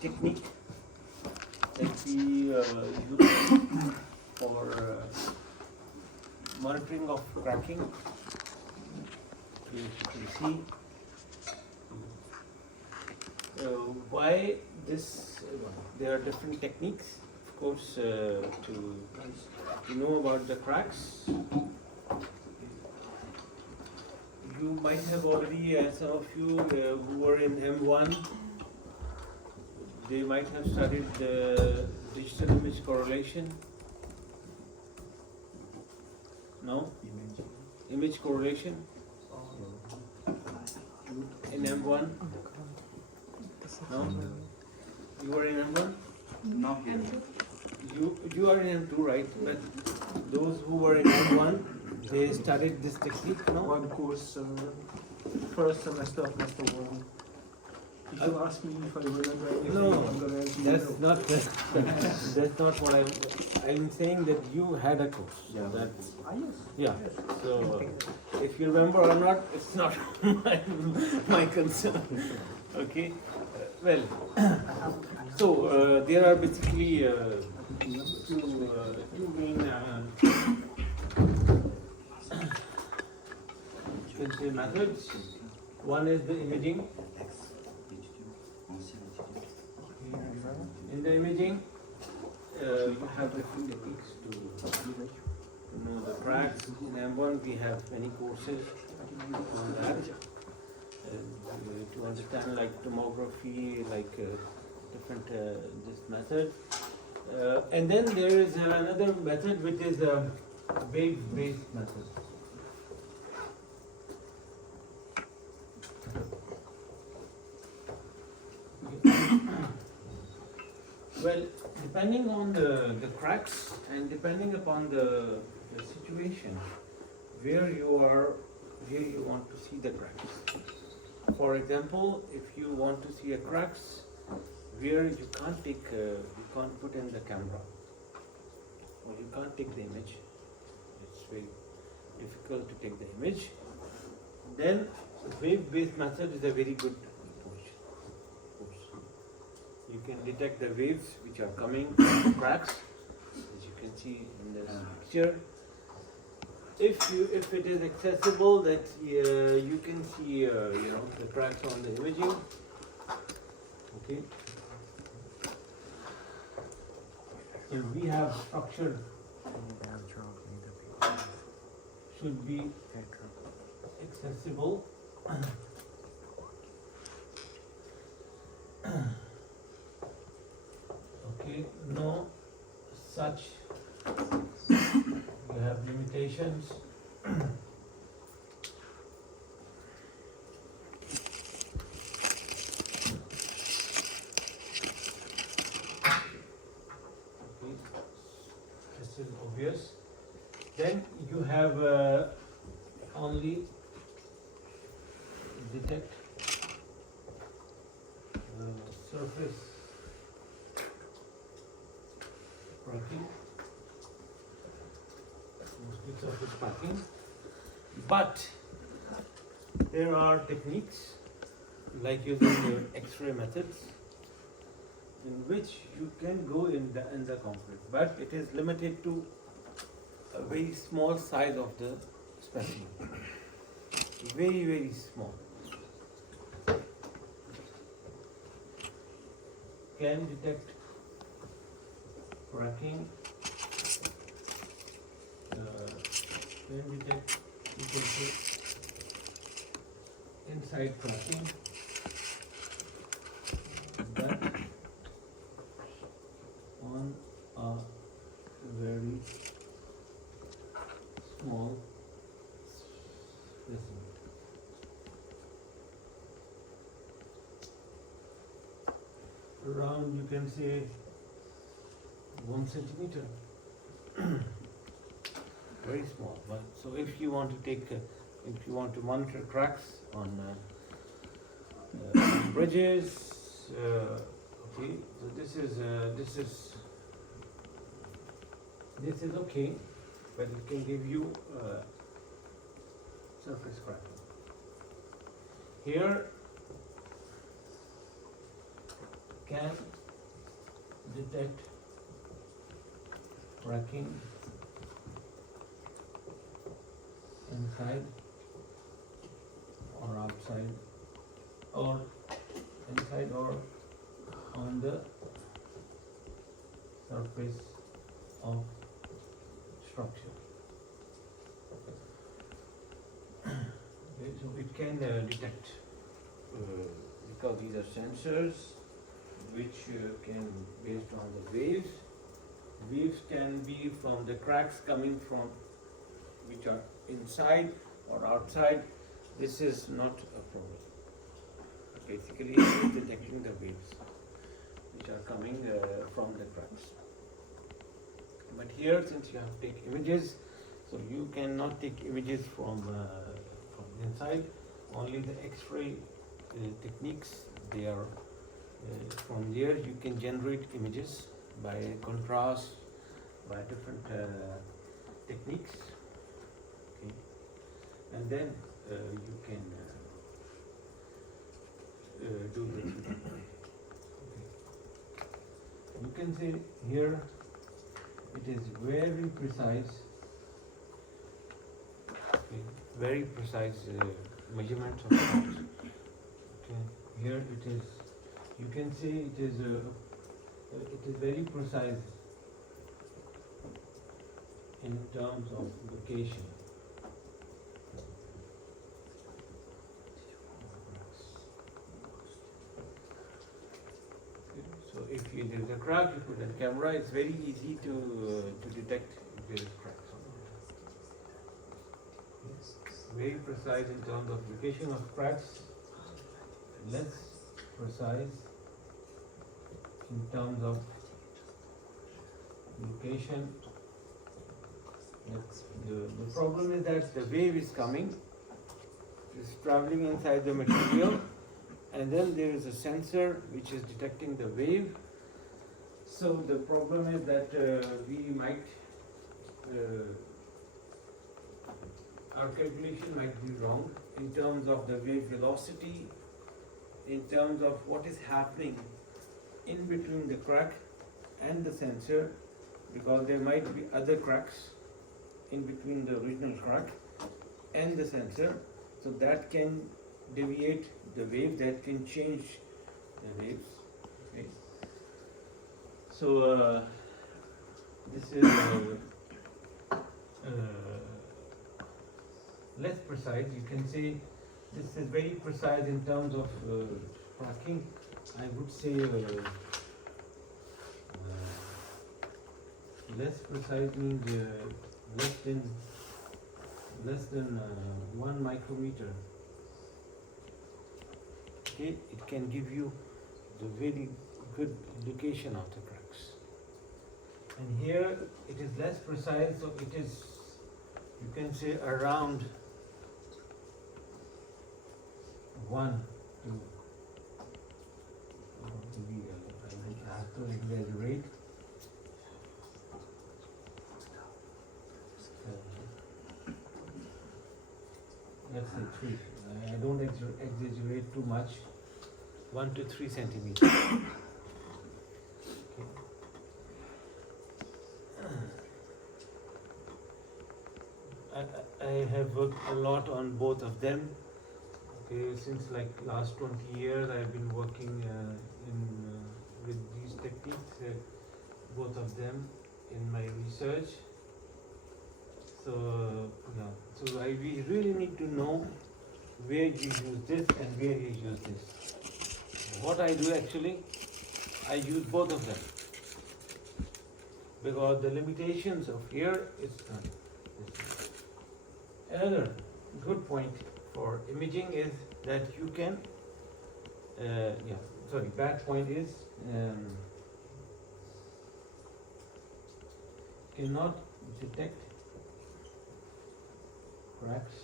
technique that we use for monitoring of cracking. You can see why this. There are different techniques, of course, to know about the cracks. You might have already, some of you who were in M1, they might have studied the digital image correlation. No? Image correlation in M1? No? You were in M1? No, You are in M2, right? But those who were in M1, they studied this technique, no? One course, first semester of Master 1. If you ask me if I remember anything, No, I'm gonna answer that's no. not that's not what I'm saying. That you had a course. So that's Yes. yeah. So if you remember or not, it's not my concern. Okay. Well, so there are basically two main you can say methods. One is the imaging. In the imaging, you have different techniques to know the cracks. In M1, we have many courses on that. To understand like tomography, like different this method. And then there is another method which is a wave-based method. Well, depending on the cracks and depending upon the situation where you are, where you want to see the cracks. For example, if you want to see a cracks where you can't take, you can't put in the camera or you can't take the image, it's very difficult to take the image, then wave-based method is a very good approach. You can detect the waves which are coming from the cracks, as you can see in this picture. If it is accessible, that you can see the cracks on the imaging. Okay. So we have structured should be accessible. Okay, no such, you have limitations. Okay, this is obvious. Then you have only detect surface cracking, mostly surface cracking, but there are techniques like using the X-ray methods in which you can go in the concrete, but it is limited to a very small size of the specimen, very small. Can detect cracking, can detect, you can say, inside cracking, but on a very small specimen. Around, you can say, 1 centimeter. Very small. But so if you want to take, if you want to monitor cracks on bridges, okay. So this is okay, but it can give you surface cracking. Here can detect cracking inside or outside, or inside or on the surface of structure. Okay, so it can detect because these are sensors which can, based on the waves. Waves can be from the cracks coming from which are inside or outside. This is not a problem. Basically, it is detecting the waves which are coming from the cracks. But here, since you have to take images, so you cannot take images from inside. Only the X-ray techniques, they are from there you can generate images by contrast, by different techniques. Okay. And then you can do this. Okay. You can see here it is very precise, okay, very precise measurements of cracks. Okay. Here it is, you can see it is very precise in terms of location. So if there is a crack, you put a camera, it's very easy to detect if there is cracks or not. Yes. Very precise in terms of location of cracks, less precise in terms of location. The problem is that the wave is coming, is traveling inside the material, and then there is a sensor which is detecting the wave. So the problem is that we might, our calculation might be wrong in terms of the wave velocity, in terms of what is happening in between the crack and the sensor, because there might be other cracks in between the original crack and the sensor, so that can deviate the wave, that can change the waves. Okay. So this is less precise. You can say this is very precise in terms of cracking. I would say less precise means less than 1 micrometer. Okay, it can give you the very good location of the cracks. And here it is less precise, so it is, you can say, around 1 to, maybe I have to exaggerate. Let's say 3. I don't exaggerate too much. 1 to 3 centimeters. Okay. I have worked a lot on both of them. Okay, since like last 20 years, I've been working with these techniques, both of them, in my research. So we really need to know where you use this and where you use this. What I do actually, I use both of them, because the limitations of here is done. Another good point for imaging is that you can, bad point is cannot detect cracks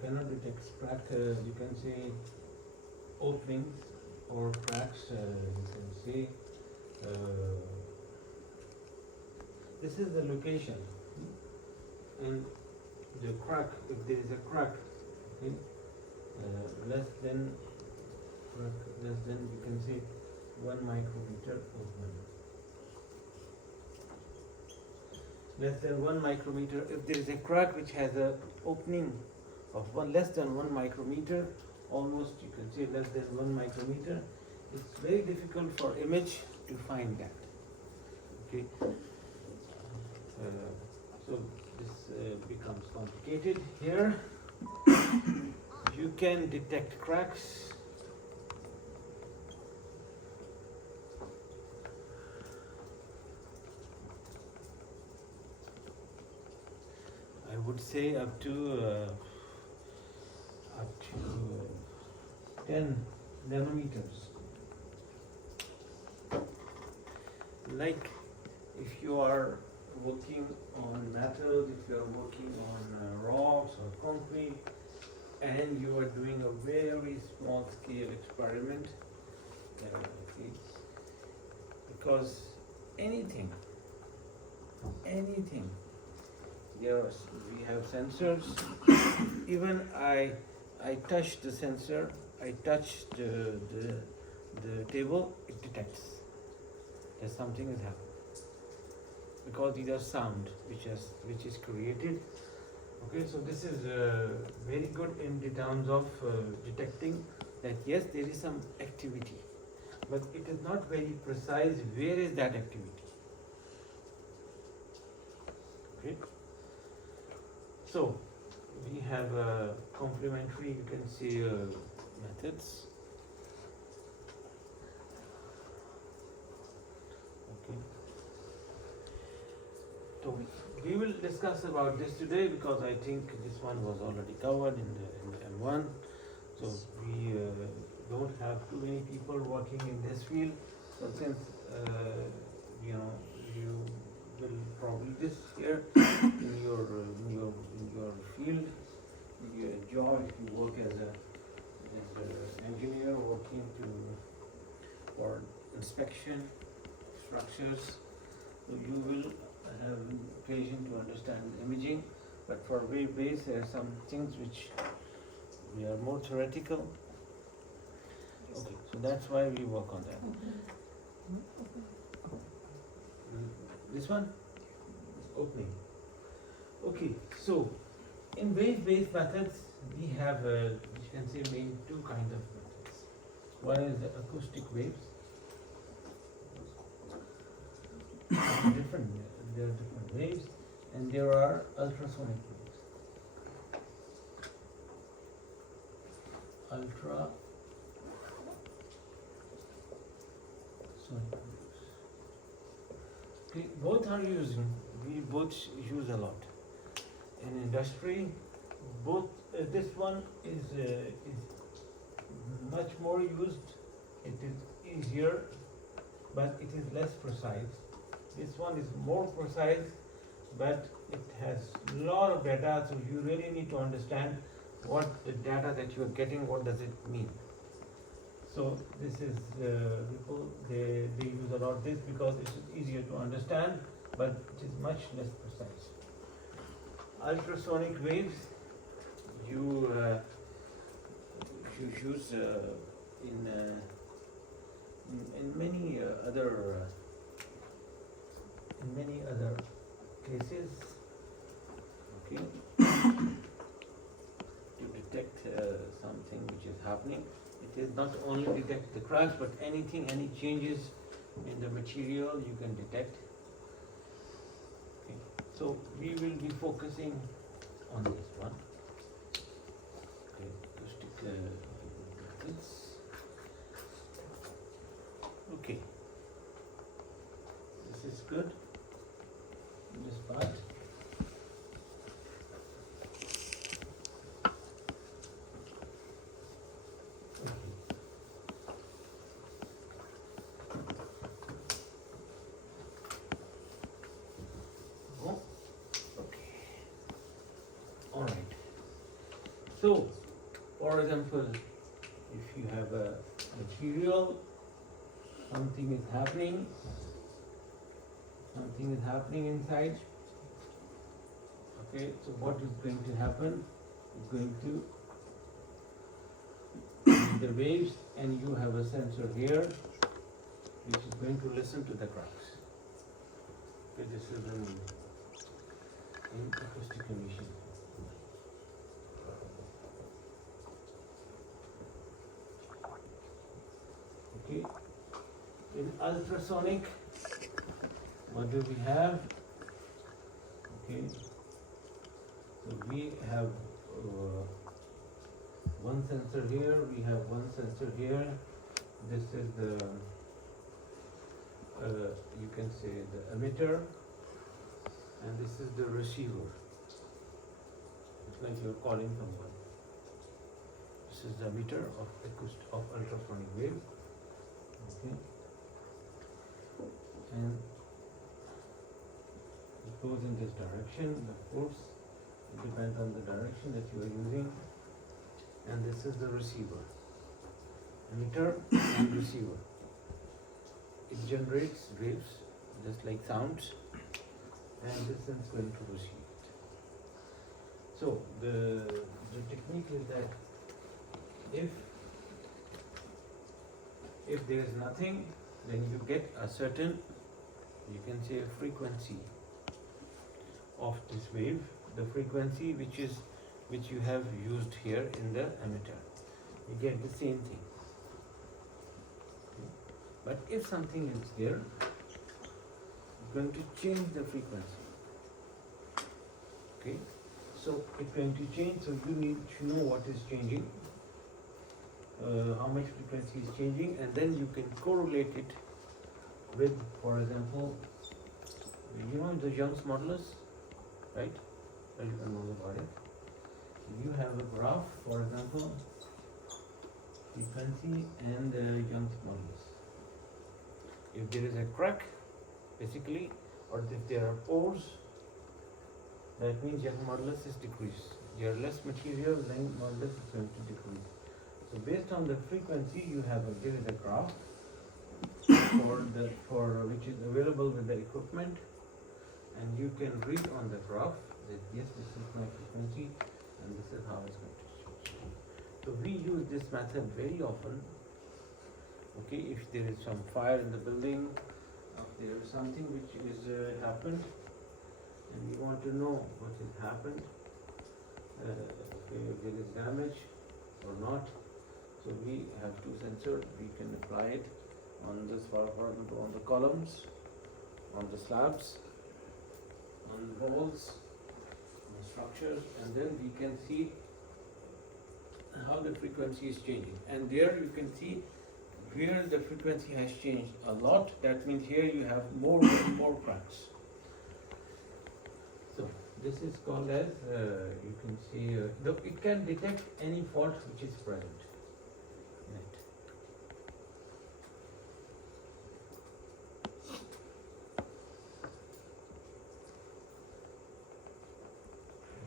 cannot detect crack, you can say openings or cracks, you can say this is the location, and the crack, if there is a crack, okay, less than you can say 1 micrometer open. Less than 1 micrometer. If there is a crack which has a opening of less than 1 micrometer, almost you can say less than 1 micrometer, it's very difficult for image to find that. Okay. So this becomes complicated. Here you can detect cracks. I would say up to 10 nanometers. Like if you are working on metals, if you are working on rocks or concrete, and you are doing a very small scale experiment, okay, because anything, there we have sensors. Even I touch the sensor, I touch the table, it detects that something is happening, because these are sound which is created. Okay, so this is very good in the terms of detecting that yes, there is some activity, but it is not very precise where is that activity. Okay, so we have complementary, you can see methods. Okay, so we will discuss about this today because I think this one was already covered in the M1. So we don't have too many people working in this field. So since you will probably this here in your field, your job, if you work as an engineer working for inspection structures, so you will have occasion to understand imaging, but for wave base there are some things which we are more theoretical. Okay, so that's why we work on that. This one? Opening. Okay, so in wave-based methods we have, you can say, main two kinds of methods. One is the acoustic waves. There are different waves, and there are ultrasonic waves. Ultrasonic waves. Okay, both are using. We both use a lot in industry. Both this one is much more used. It is easier, but it is less precise. This one is more precise, but it has a lot of data, so you really need to understand what the data that you are getting, what does it mean. So this is, people, they use a lot this because it is easier to understand, but it is much less precise. Ultrasonic waves, you use in many other cases, okay, to detect something which is happening. It is not only detect the cracks, but any changes in the material you can detect. Okay. So we will be focusing on this one. Okay, acoustic methods. Okay, this is good. This part. So, for example, if you have a material, something is happening inside, Okay, so what is going to happen is going to the waves, and you have a sensor here which is going to listen to the cracks. Okay, this is in acoustic emission. Okay, in ultrasonic, what do we have? Okay, so we have one sensor here, we have one sensor here. This is the, you can say the emitter, and this is the receiver. It's like you're calling someone. This is the emitter of ultrasonic wave. Okay, and it goes in this direction. Of course, it depends on the direction that you are using. And this is the receiver, emitter and receiver. It generates waves just like sounds, and this is going to receive it. So the technique is that if there is nothing, then you get a certain, you can say, frequency of this wave, the frequency which you have used here in the emitter. You get the same thing. Okay. But if something is there, it's going to change the frequency. Okay, so it's going to change, so you need to know what is changing, how much frequency is changing, and then you can correlate it with, for example, you know the Young's modulus, right? Everyone knows about it. You have a graph, for example, frequency and Young's modulus. If there is a crack, basically, or if there are pores, that means Young's modulus is decreased. There are less material, then modulus is going to decrease. So based on the frequency, there is a graph for which is available with the equipment, and you can read on the graph that yes, this is my frequency, and this is how it's going to change. So we use this method very often. Okay, if there is some fire in the building, if there is something which is happened, and we want to know what has happened, if there is damage or not. So we have two sensors. We can apply it on this, for example, on the columns, on the slabs, on the walls, on the structures, and then we can see how the frequency is changing. And there you can see where the frequency has changed a lot. That means here you have more and more cracks. So this is called as, you can see, it can detect any fault which is present in it.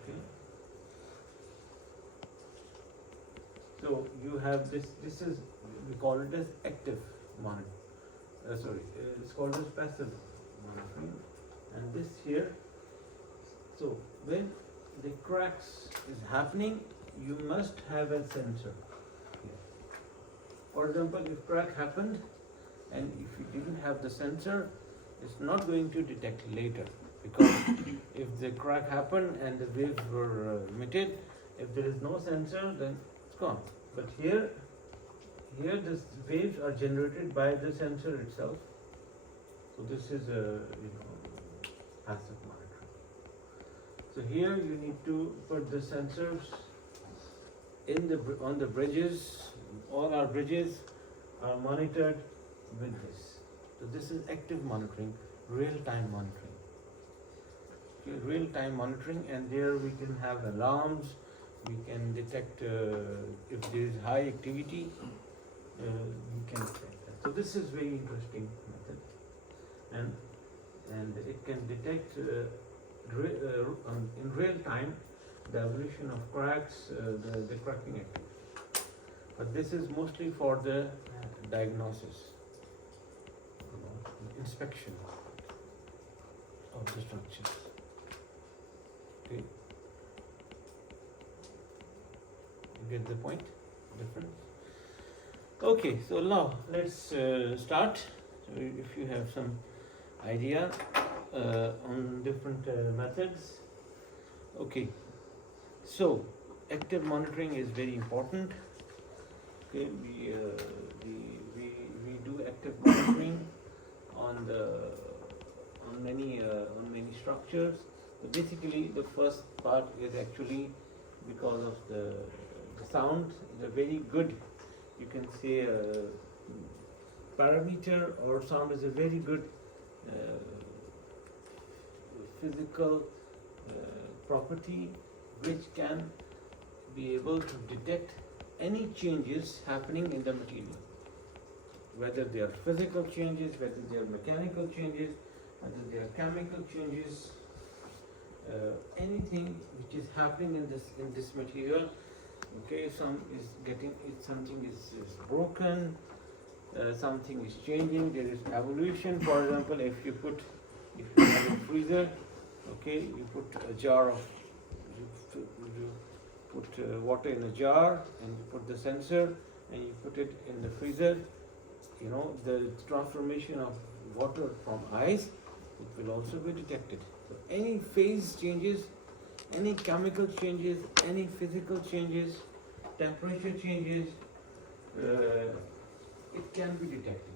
Okay. So you have this is, we call it as active monitoring. It's called as passive monitoring. And this here, so when the cracks is happening, you must have a sensor here. For example, if crack happened, and if you didn't have the sensor, it's not going to detect later, because if the crack happened and the waves were emitted, if there is no sensor, then it's gone. But here the waves are generated by the sensor itself. So this is a passive monitoring. So here you need to put the sensors on the bridges. All our bridges are monitored with this. So this is active monitoring, real-time monitoring. Okay, real-time monitoring, and there we can have alarms. We can detect if there is high activity. We can detect that. So this is very interesting method, and it can detect in real time the evolution of cracks, the cracking activity. But this is mostly for the diagnosis, inspection of the structures. Okay. You get the point? Difference. Okay, so now let's start. So if you have some idea on different methods. Okay, so active monitoring is very important. Okay, we do active monitoring on many structures. So basically, the first part is actually because of the sound is a very good, you can say, parameter, or sound is a very good physical property which can be able to detect any changes happening in the material, whether they are physical changes, whether they are mechanical changes, whether they are chemical changes, anything which is happening in this material. Okay, something is broken, something is changing, there is evolution. For example, if you have a freezer, okay, you put a jar of, you put water in a jar and you put the sensor and you put it in the freezer, you know, the transformation of water from ice, it will also be detected. So any phase changes, any chemical changes, any physical changes, temperature changes, it can be detected.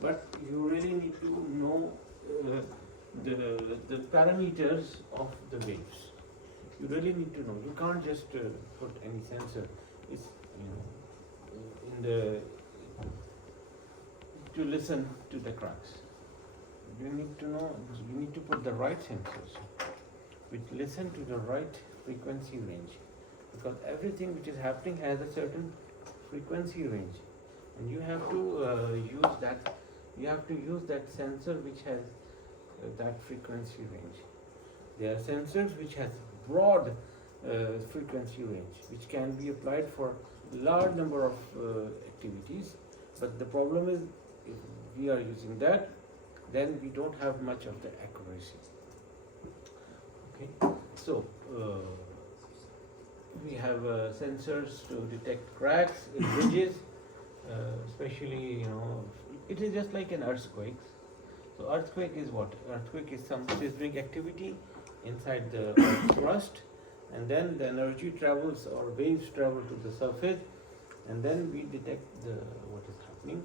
But you really need to know the parameters of the waves. You really need to know. You can't just put any sensor. It's, you know, in the to listen to the cracks. You need to know. You need to put the right sensors which listen to the right frequency range, because everything which is happening has a certain frequency range, and you have to use that. You have to use that sensor which has that frequency range. There are sensors which has broad frequency range, which can be applied for large number of activities. But the problem is, if we are using that, then we don't have much of the accuracy. Okay, so we have sensors to detect cracks in bridges, especially, you know, it is just like an earthquake. So earthquake is what? Earthquake is some seismic activity inside the earth's crust, and then the energy travels or waves travel to the surface, and then we detect what is happening.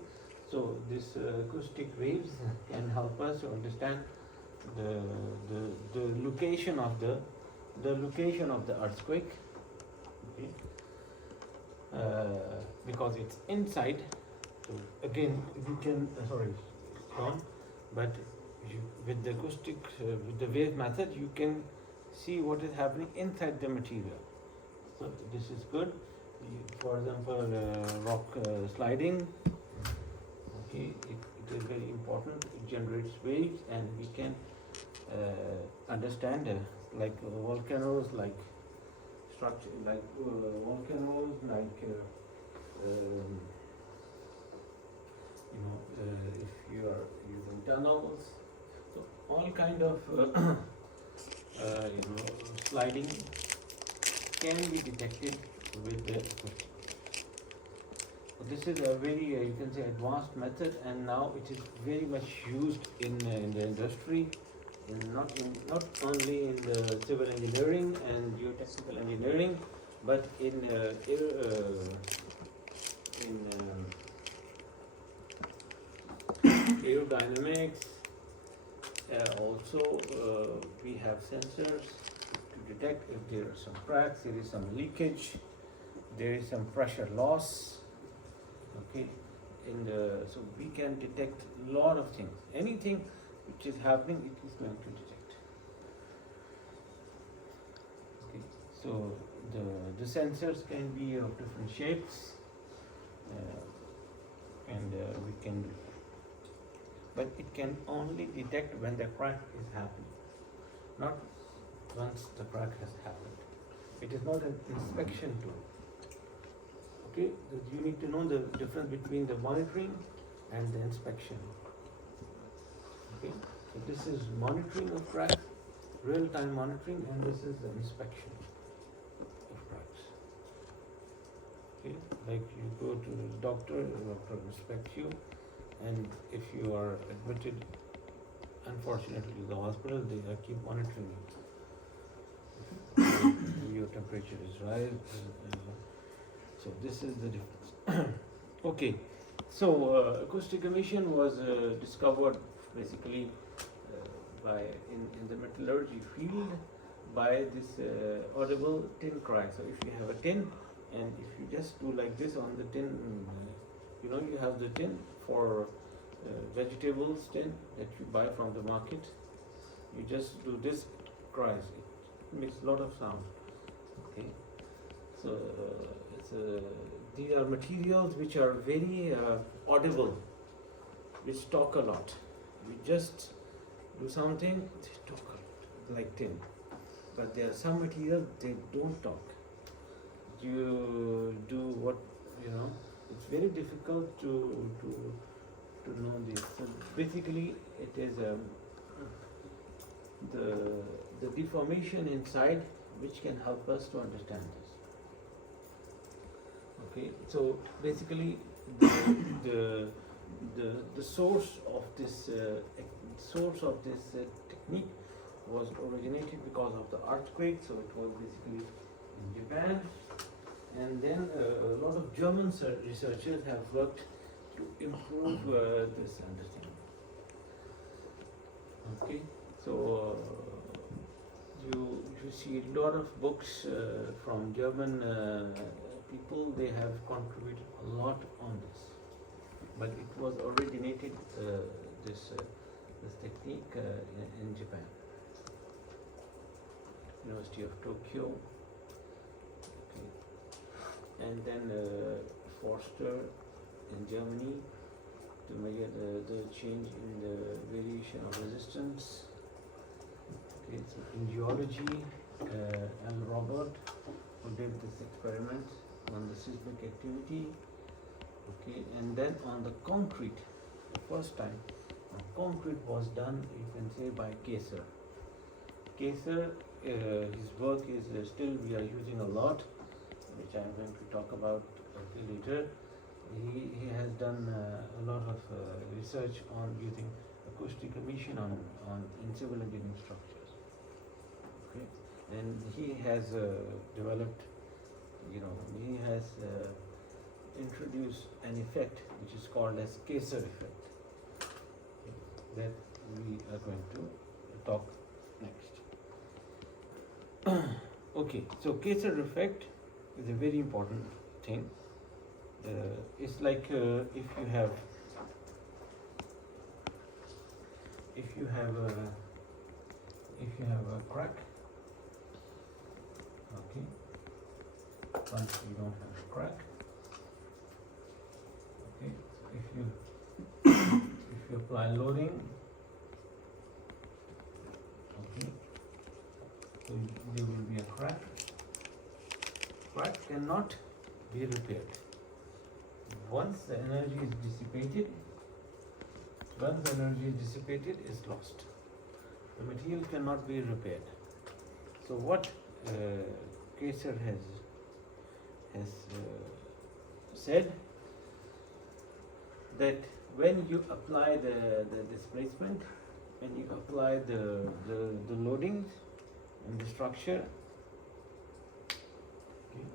So this acoustic waves can help us to understand the location of the earthquake. Okay. Because it's inside. So again, we can but with the acoustic, with the wave method, you can see what is happening inside the material. So this is good. For example, rock sliding. Okay, it is very important. It generates waves, and we can understand like volcanoes, like structure, like volcanoes, like you know, if you are using tunnels, so all kind of you know, sliding can be detected with the acoustic. So this is a very you can say advanced method, and now it is very much used in the industry, not only in the civil engineering and geotechnical engineering, but in aerodynamics. Also, we have sensors to detect if there are some cracks, there is some leakage, there is some pressure loss. Okay, so we can detect a lot of things. Anything which is happening, it is going to detect. Okay, so the sensors can be of different shapes, and we can, but it can only detect when the crack is happening, not once the crack has happened. It is not an inspection tool. Okay, you need to know the difference between the monitoring and the inspection. Okay, so this is monitoring of cracks, real-time monitoring, and this is the inspection of cracks. Okay, like you go to the doctor inspects you, and if you are admitted, unfortunately, to the hospital, they keep monitoring you. Your temperature is rise. So this is the difference. Okay, so acoustic emission was discovered basically by in the metallurgy field by this audible tin cry. So if you have a tin, and if you just do like this on the tin, you know, you have the tin for vegetables tin that you buy from the market. You just do this cries. It makes a lot of sound. Okay, so these are materials which are very audible, which talk a lot. You just do something, they talk a lot, like tin. But there are some materials they don't talk. You do what, you know. It's very difficult to know this. So basically, it is the deformation inside which can help us to understand this. Okay, so basically the source of this technique was originated because of the earthquake. So it was basically in Japan, and then a lot of German researchers have worked to improve this understanding. Okay, so you see a lot of books from German people. They have contributed a lot on this, but it was originated this technique in Japan, University of Tokyo. Okay. And then Forster in Germany to measure the change in the variation of resistance. Okay, so in geology, L. Robert, who did this experiment on the seismic activity. Okay, and then on the concrete, the first time concrete was done, you can say, by Kayser. Kayser, his work is still we are using a lot, which I am going to talk about a little later. He has done a lot of research on using acoustic emission in civil engineering structures. Okay, and he has developed, he has introduced an effect which is called as Kayser effect. Okay, that we are going to talk next. Okay, so Kayser effect is a very important thing. It's like if you have a crack. Okay, once you don't have a crack. Okay, so if you apply loading, okay, so there will be a crack. Crack cannot be repaired. Once the energy is dissipated, it's lost. The material cannot be repaired. So what Kayser has said, that when you apply the displacement, when you apply the loadings in the structure, okay,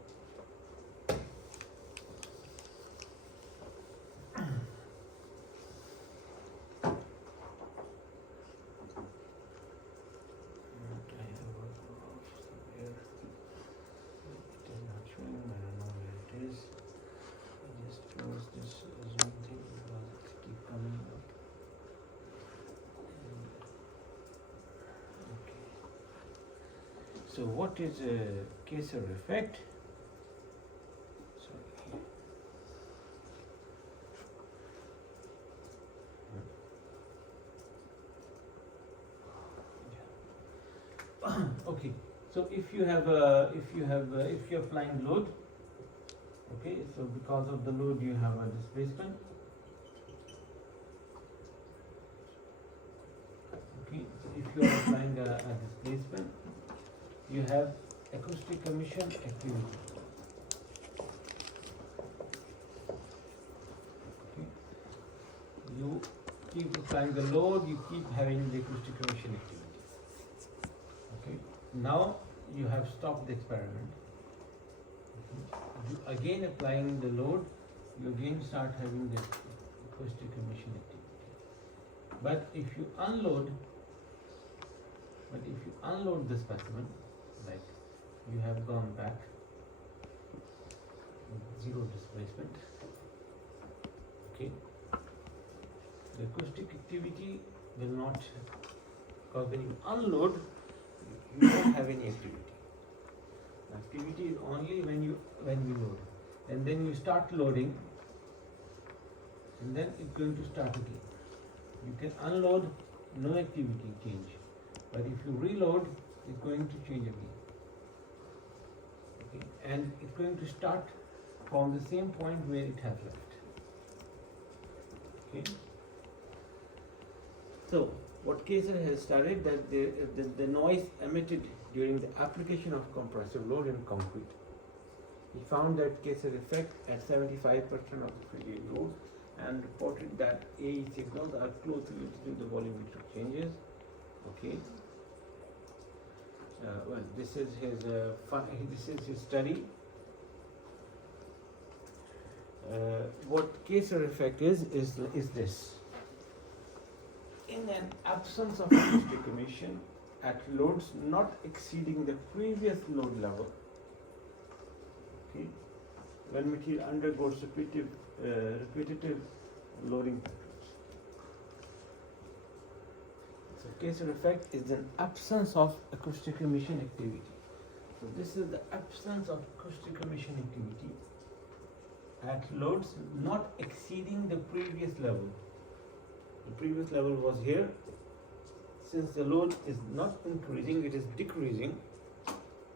so what is a Kayser effect? Okay, so if you're applying load, okay, so because of the load you have a displacement. Okay, so if if you are applying a displacement, you have acoustic emission activity. Okay. You keep applying the load, you keep having the acoustic emission activity. Okay. Now you have stopped the experiment. Okay. You again applying the load, you again start having the acoustic emission activity. But if you unload the specimen, like you have gone back with zero displacement, okay, the acoustic activity will not, because when you unload, you don't have any activity. Activity is only when you load, and then you start loading, and then it's going to start again. You can unload, no activity change, but if you reload, it's going to change again. Okay, and it's going to start from the same point where it has left. Okay. So, what Kaiser has studied that the noise emitted during the application of compressive load in concrete. He found that Kaiser effect at 75% of the failure load and reported that AE signals are closely related to the volumetric changes. Okay. Well, this is his study. What Kaiser effect is this. In an absence of acoustic emission at loads not exceeding the previous load level, okay, when material undergoes repetitive loading patterns. So Kaiser effect is an absence of acoustic emission activity. So this is the absence of acoustic emission activity at loads not exceeding the previous level. The previous level was here. Since the load is not increasing, it is decreasing.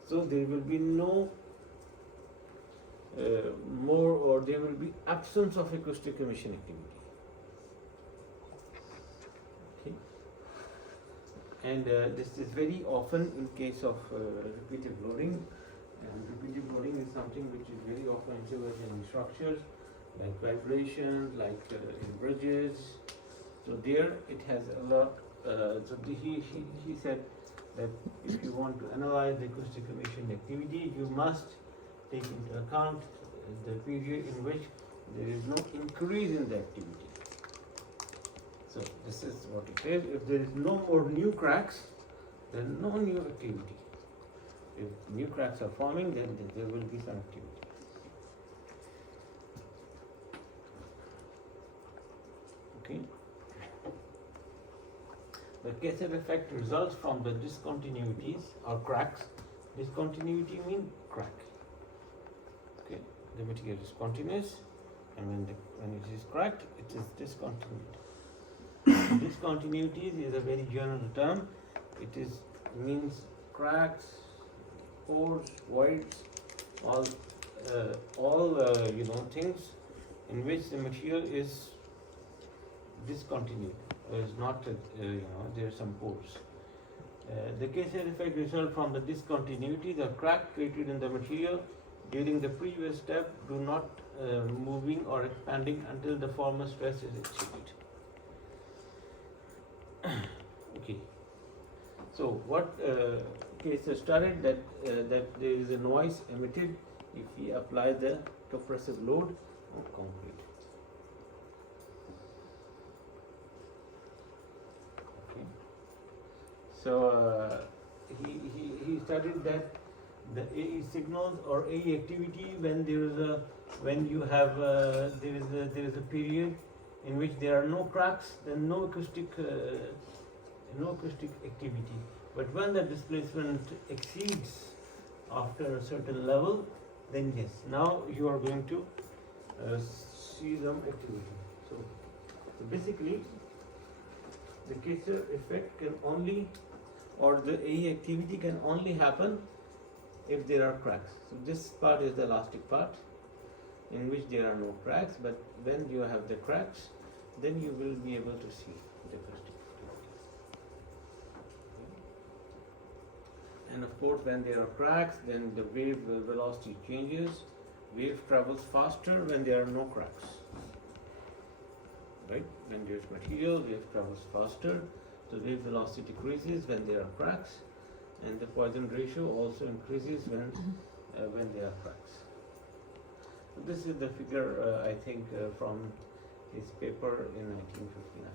So there will be no more, or there will be absence of acoustic emission activity. Okay. And this is very often in case of repetitive loading. And repetitive loading is something which is very often observed in structures like vibrations, like in bridges. So there it has a lot. So he said that if you want to analyze the acoustic emission activity, you must take into account the period in which there is no increase in the activity. So this is what it says. If there is no more new cracks, then no new activity. If new cracks are forming, then there will be some activity. Okay. The Kaiser effect results from the discontinuities or cracks. Discontinuity means crack. Okay, the material is continuous, and when it is cracked, it is discontinued. Discontinuities is a very general term. It means cracks, pores, voids, all things in which the material is discontinued. Is not, there are some pores. The Kaiser effect results from the discontinuity. The crack created in the material during the previous step do not moving or expanding until the former stress is exceeded. Okay. So what Kaiser studied that there is a noise emitted if we apply the compressive load on concrete. So he studied that the AE signals or AE activity when there is a period in which there are no cracks, then no acoustic activity. But when the displacement exceeds after a certain level, then yes, now you are going to see some activity. So basically, the Kaiser effect can only, or the AE activity can only happen if there are cracks. So this part is the elastic part in which there are no cracks, but when you have the cracks, then you will be able to see the acoustic activity. and of course when there are cracks, then the wave velocity changes. Wave travels faster when there are no cracks. Right? When there is material, wave travels faster. The wave velocity decreases when there are cracks, and the Poisson ratio also increases when there are cracks. So this is the figure I think from his paper in 1959.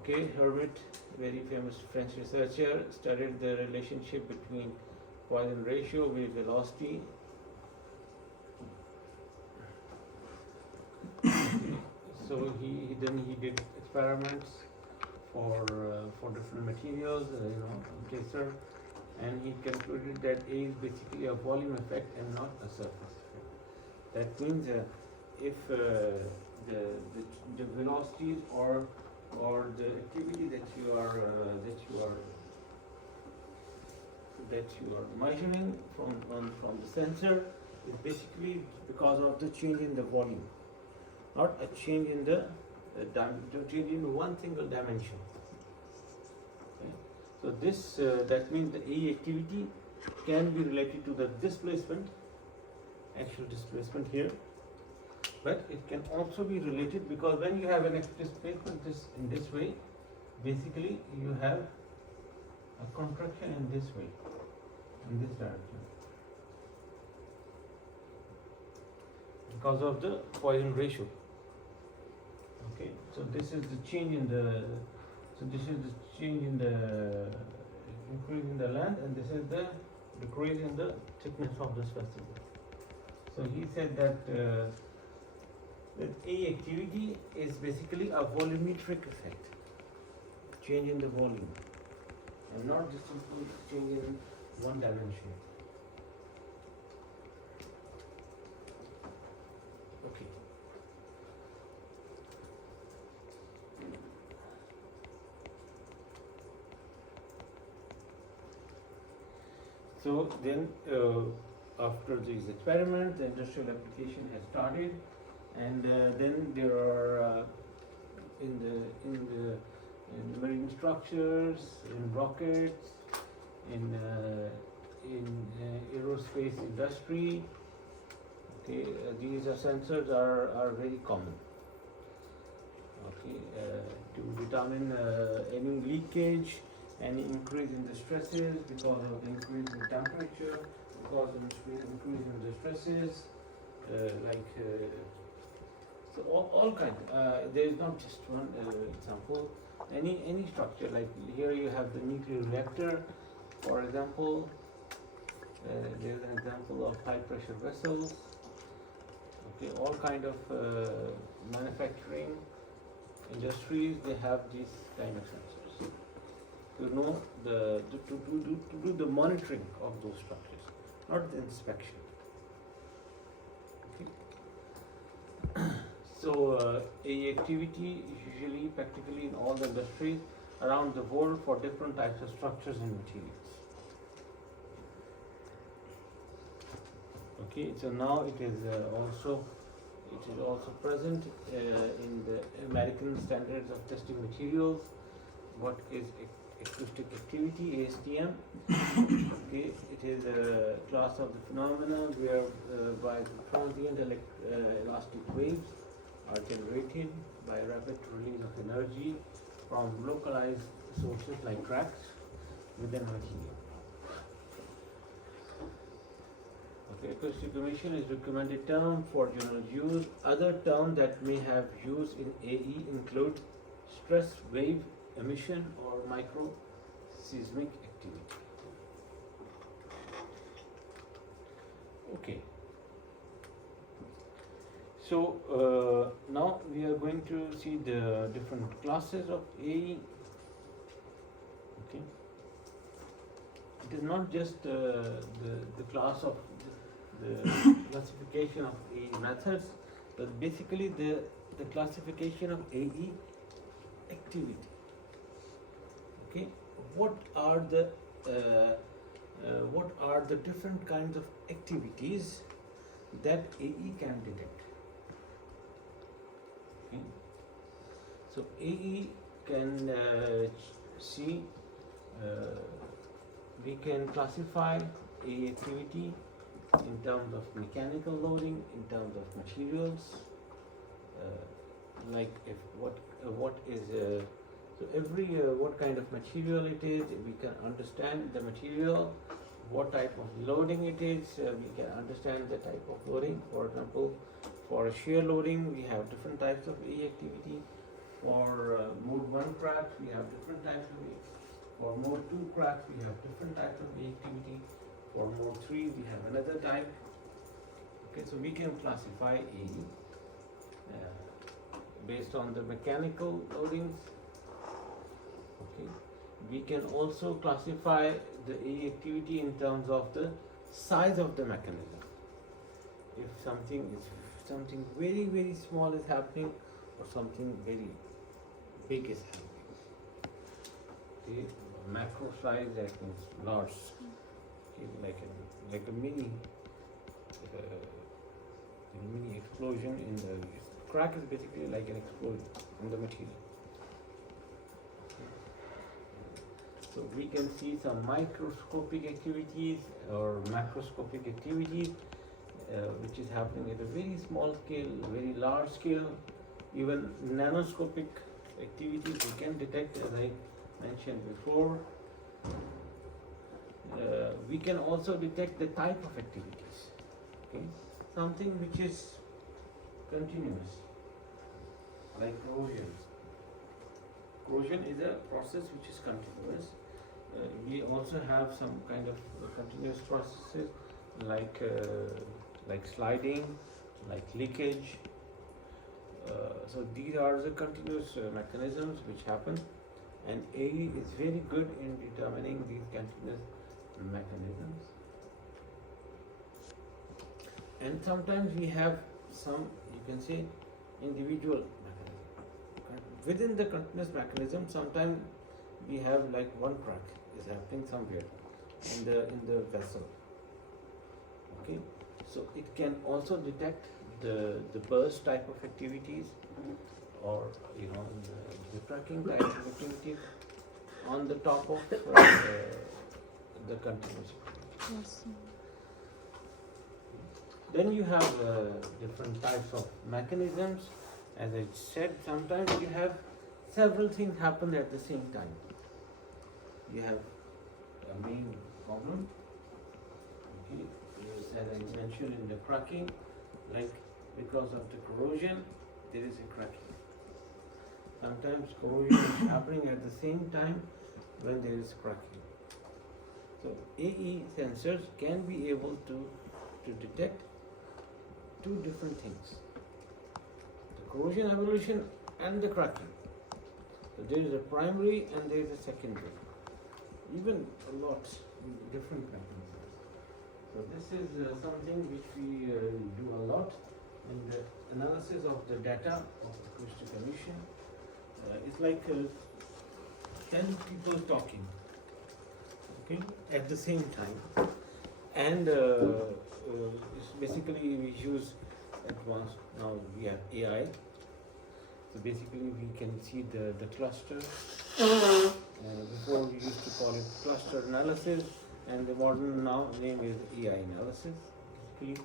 Okay, Hermite, very famous French researcher, studied the relationship between Poisson ratio, wave velocity. So he did experiments for different materials, tracer, and he concluded that A is basically a volume effect and not a surface effect. That means if the velocities or the activity that you are measuring from the sensor is basically because of the change in the volume, not a change in the change in one single dimension. Okay? So this that means the A activity can be related to the displacement, actual displacement here, but it can also be related because when you have an displacement in this way, basically you have a contraction in this way, in this direction, because of the Poisson ratio. Okay, so this is the change in the, increase in the length, and this is the decrease in the thickness of this vesicle. So he said that that A activity is basically a volumetric effect, change in the volume, and not just simply change in one dimension. Okay. So then, after these experiments, the industrial application has started, and then there are in marine structures, in rockets, in aerospace industry. Okay, these sensors are very common. Okay, to determine any leakage, any increase in the stresses because of the increase in temperature, because of the increase in the stresses, so all kinds. There is not just one example. Any structure, like here you have the nuclear reactor, for example. There is an example of high pressure vessels. Okay, all kind of manufacturing industries, they have these kind of sensors to know to do the monitoring of those structures, not the inspection. Okay. So A activity usually practically in all the industries around the world for different types of structures and materials. Okay, so now it is also present in the American Standards of Testing Materials. What is acoustic activity, ASTM? Okay, it is a class of the phenomena where by the transient elastic waves are generated by rapid release of energy from localized sources like cracks within material. Okay, acoustic emission is recommended term for general use. Other terms that may have use in AE include stress wave emission or microseismic activity. Okay. So now we are going to see the different classes of AE. Okay. It is not just the class of the classification of AE methods, but basically the classification of AE activity. Okay, what are the different kinds of activities that AE can detect? Okay. So AE can see we can classify a activity in terms of mechanical loading, in terms of materials, like if what is so every what kind of material it is, we can understand the material, what type of loading it is, we can understand the type of loading. For example, for shear loading, we have different types of A activity. For mode 1 cracks, we have different types of A. For mode 2 cracks, we have different types of A activity. For mode 3, we have another type. Okay, so we can classify A based on the mechanical loadings. Okay, we can also classify the A activity in terms of the size of the mechanism. If something very small is happening, or something very big is happening. Okay, macro size, that means large. Okay, like a mini explosion in the crack is basically like an explosion in the material. So we can see some microscopic activities or macroscopic activities which is happening at a very small scale, very large scale, even nanoscopic activities we can detect, as I mentioned before. We can also detect the type of activities. Okay, something which is continuous, like corrosion. Corrosion is a process which is continuous. We also have some kind of continuous processes like sliding, like leakage. So these are the continuous mechanisms which happen, and AE is very good in determining these continuous mechanisms. And sometimes we have some, you can say, individual mechanism. Within the continuous mechanism, sometimes we have like one crack is happening somewhere in the vessel. Okay, so it can also detect the burst type of activities, or the cracking type of activities on the top of the continuous. Yes. Then you have different types of mechanisms. As I said, sometimes you have several things happen at the same time. You have a main problem. Okay, as I mentioned in the cracking, like because of the corrosion, there is a cracking. Sometimes corrosion is happening at the same time when there is cracking. So AE sensors can be able to detect two different things: the corrosion evolution and the cracking. So there is a primary and there is a secondary. Even a lot different mechanisms. So this is something which we do a lot in the analysis of the data of acoustic emission. It's like 10 people talking, okay, at the same time, and it's basically we use advanced, now we have AI. So basically we can see the cluster. Before we used to call it cluster analysis, and the modern now name is AI analysis. Basically.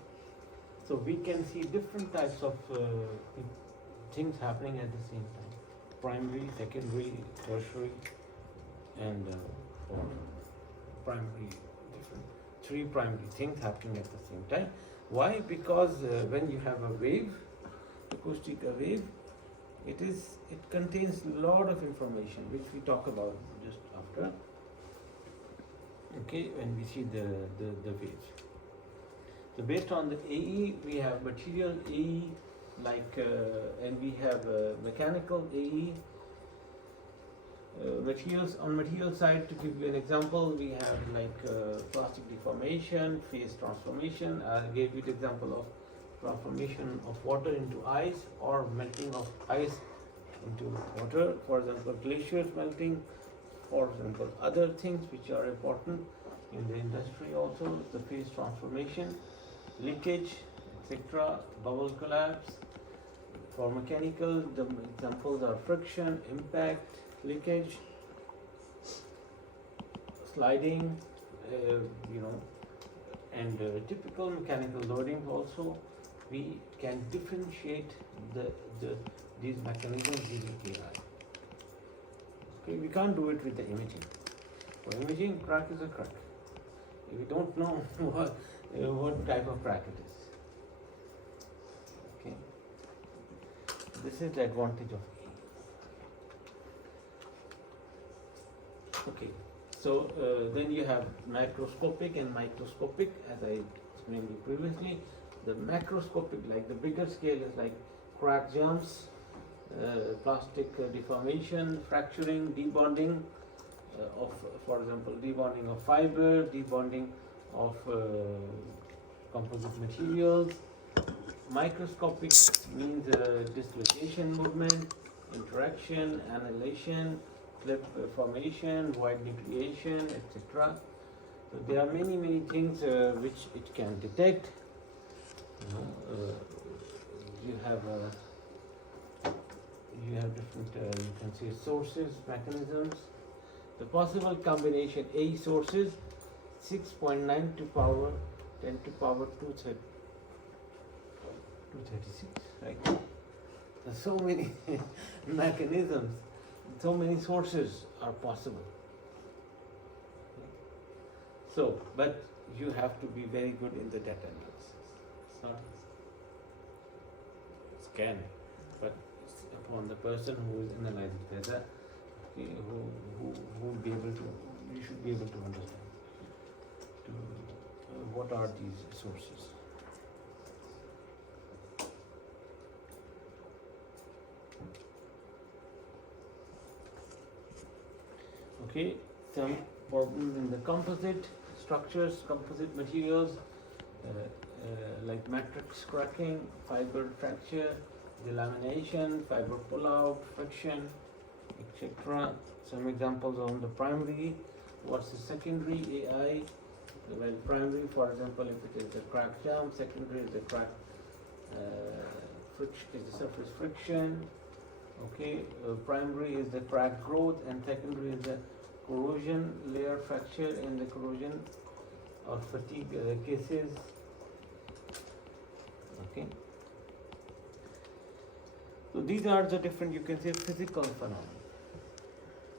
So we can see different types of things happening at the same time: primary, secondary, tertiary, and or primary, different three primary things happening at the same time. Why? Because when you have a wave, acoustic wave, it contains a lot of information which we talk about just after. Okay, when we see the waves. So based on the AE, we have material AE, and we have mechanical AE. Materials, on material side, to give you an example, we have plastic deformation, phase transformation. I gave you the example of transformation of water into ice, or melting of ice into water. For example, glaciers melting. For example, other things which are important in the industry also, the phase transformation, leakage, etc., bubble collapse. For mechanical, the examples are friction, impact, leakage, sliding, you know, and typical mechanical loading also, we can differentiate these mechanisms using AI. Okay, we can't do it with the imaging. For imaging, crack is a crack. We don't know what type of crack it is. Okay, this is the advantage of AI. Okay, so then you have macroscopic and microscopic, as I explained you previously. The macroscopic, like the bigger scale, is like crack jumps, plastic deformation, fracturing, debonding of, for example, debonding of fiber, debonding of composite materials. Microscopic means dislocation movement, interaction, annihilation, clip formation, void nucleation, etc. So there are many things which it can detect. You have different you can say sources, mechanisms. The possible combination A sources 6.9 to power 10 to power 236, right? There's so many mechanisms, so many sources are possible. So, but you have to be very good in the data analysis. It's not scanning, but it's upon the person who is analyzing data, okay, who will be able to, you should be able to understand what are these sources. Okay, some problems in the composite structures, composite materials, like matrix cracking, fiber fracture, delamination, fiber pull-out, friction, etc. Some examples on the primary. What's the secondary AI? Well, primary, for example, if it is the crack jump, secondary is the crack friction, is the surface friction. Okay, primary is the crack growth, and secondary is the corrosion, layer fracture, and the corrosion or fatigue cases. Okay. So these are the different, you can say, physical phenomena.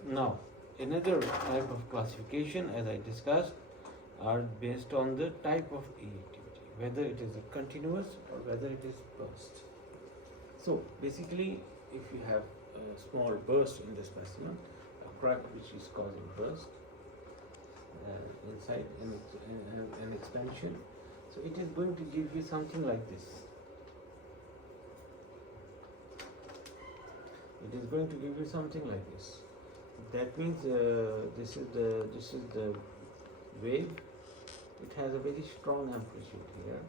Now, another type of classification, as I discussed, are based on the type of activity, whether it is a continuous or whether it is burst. So basically, if you have a small burst in the specimen, a crack which is causing burst inside an expansion, so it is going to give you something like this. It is going to give you something like this. That means this is the wave. It has a very strong amplitude here,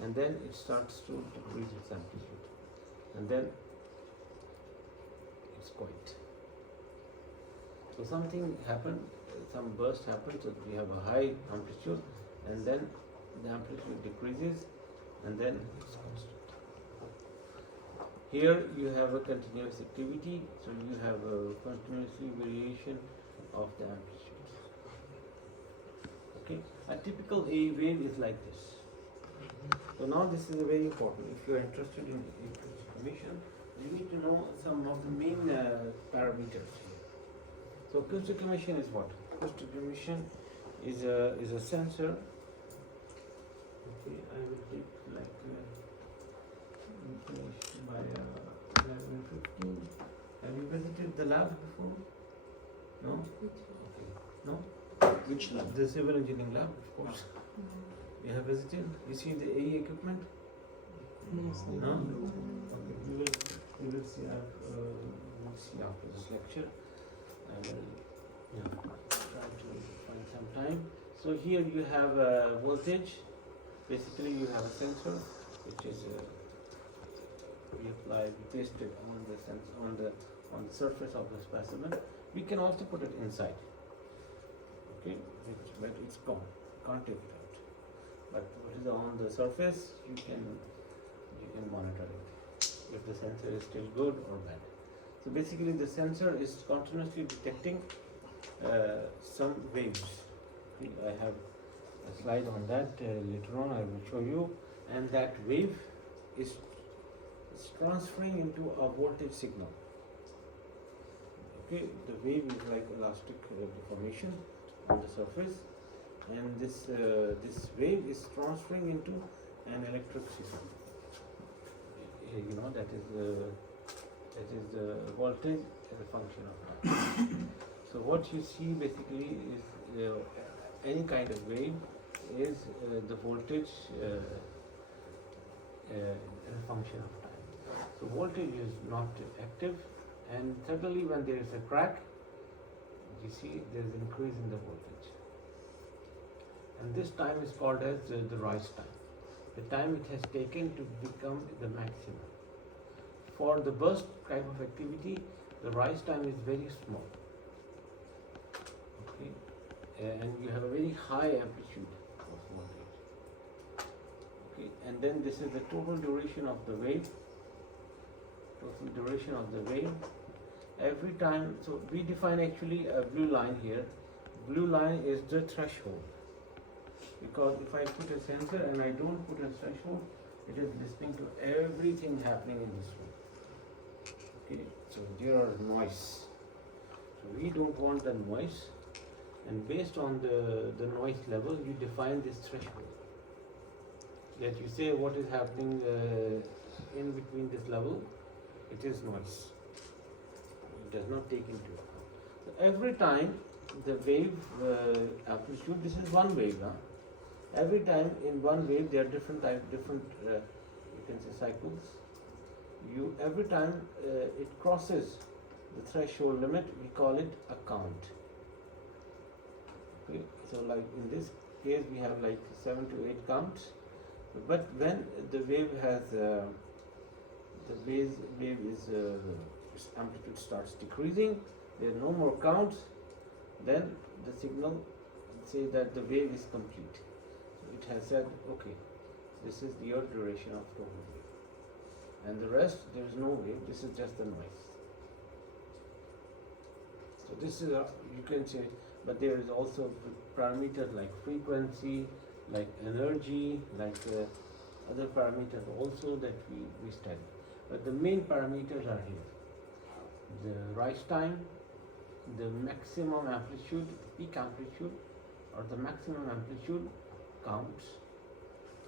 and then it starts to decrease its amplitude, and then it's quiet. So something happened, some burst happened, so we have a high amplitude, and then the amplitude decreases, and then it's constant. Here you have a continuous activity, so you have a continuously variation of the amplitude. Okay, a typical A wave is like this. So now this is very important. If you are interested in acoustic emission, you need to know some of the main parameters here. So acoustic emission is what? Acoustic emission is a sensor. Okay, I will take like information by 11:15. Have you visited the lab before? No? Okay. No? Which lab? The civil engineering lab, of course. You have visited? You see the AE equipment? Yes. No? Okay. We will see after this lecture. I will try to find some time. So here you have a voltage. Basically, you have a sensor, which is we paste it on the surface of the specimen. We can also put it inside. Okay, but it's gone. Can't take it out. But what is on the surface, you can monitor it if the sensor is still good or bad. So basically, the sensor is continuously detecting some waves. Okay, I have a slide on that later on. I will show you. And that wave is transferring into a voltage signal. Okay, the wave is like elastic deformation on the surface, and this wave is transferring into an electric signal. You know, that is the voltage as a function of time. So what you see basically is any kind of wave is the voltage as a function of time. So voltage is not active, and suddenly when there is a crack, you see there is increase in the voltage. And this time is called as the rise time. The time it has taken to become the maximum. For the burst type of activity, the rise time is very small. Okay, and you have a very high amplitude of voltage. Okay, and then this is the total duration of the wave. Total duration of the wave. Every time, so we define actually a blue line here. Blue line is the threshold. Because if I put a sensor and I don't put a threshold, it is listening to everything happening in this room. Okay, so there are noise. So we don't want the noise, and based on the noise level, you define this threshold. Yet you say what is happening in between this level, it is noise. It does not take into account. So every time the wave amplitude, this is one wave. Every time in one wave there are different you can say cycles. Every time it crosses the threshold limit, we call it a count. Okay, so like in this case we have like 7 to 8 counts. But when the wave has its amplitude starts decreasing, there are no more counts, then the signal says that the wave is complete. So it has said, okay, this is your duration of total wave. And the rest, there is no wave, this is just the noise. So this is, you can say, but there is also parameters like frequency, like energy, like other parameters also that we study. But the main parameters are here. The rise time, the maximum amplitude, peak amplitude, or the maximum amplitude counts,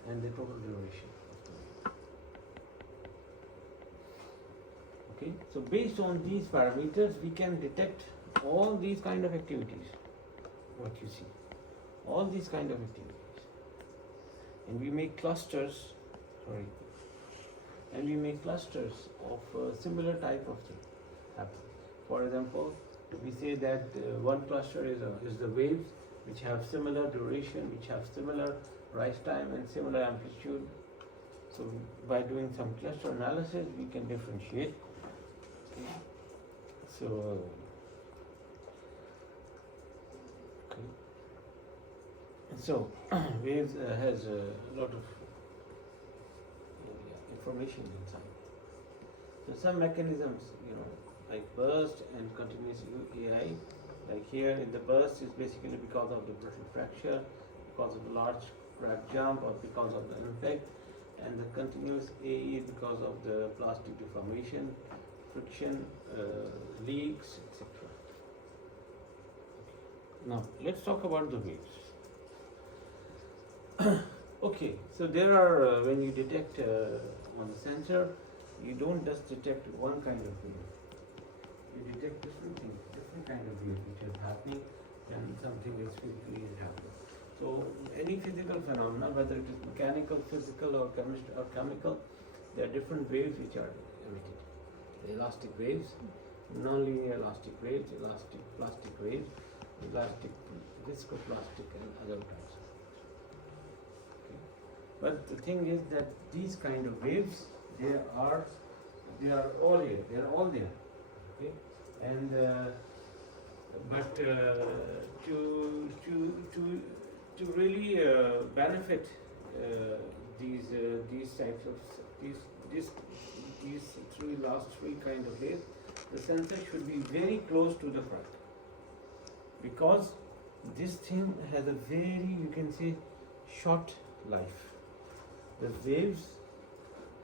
and the total duration of the wave. Okay, so based on these parameters, we can detect all these kind of activities, what you see, all these kind of activities. And we make clusters, and we make clusters of similar type of thing happen. For example, we say that one cluster is the waves which have similar duration, which have similar rise time and similar amplitude. So by doing some cluster analysis, we can differentiate. Okay. So, okay. So waves has a lot of information inside. So some mechanisms, like burst and continuous AI, like here in the burst is basically because of the brittle fracture, because of the large crack jump, or because of the impact, and the continuous AE is because of the plastic deformation, friction, leaks, etc. Now let's talk about the waves. Okay, so there are when you detect on the sensor, you don't just detect one kind of wave. You detect different things, different kind of wave which is happening, and something is physically is happening. So any physical phenomena, whether it is mechanical, physical, or chemical, there are different waves which are emitted. The elastic waves, non-linear elastic waves, elastic plastic waves, elastic viscoplastic, and other types. Okay. But the thing is that these kind of waves, they are all here. They are all there. Okay, and but to really benefit these types of these last three kind of waves, the sensor should be very close to the crack, because this thing has a very, you can say, short life. The waves,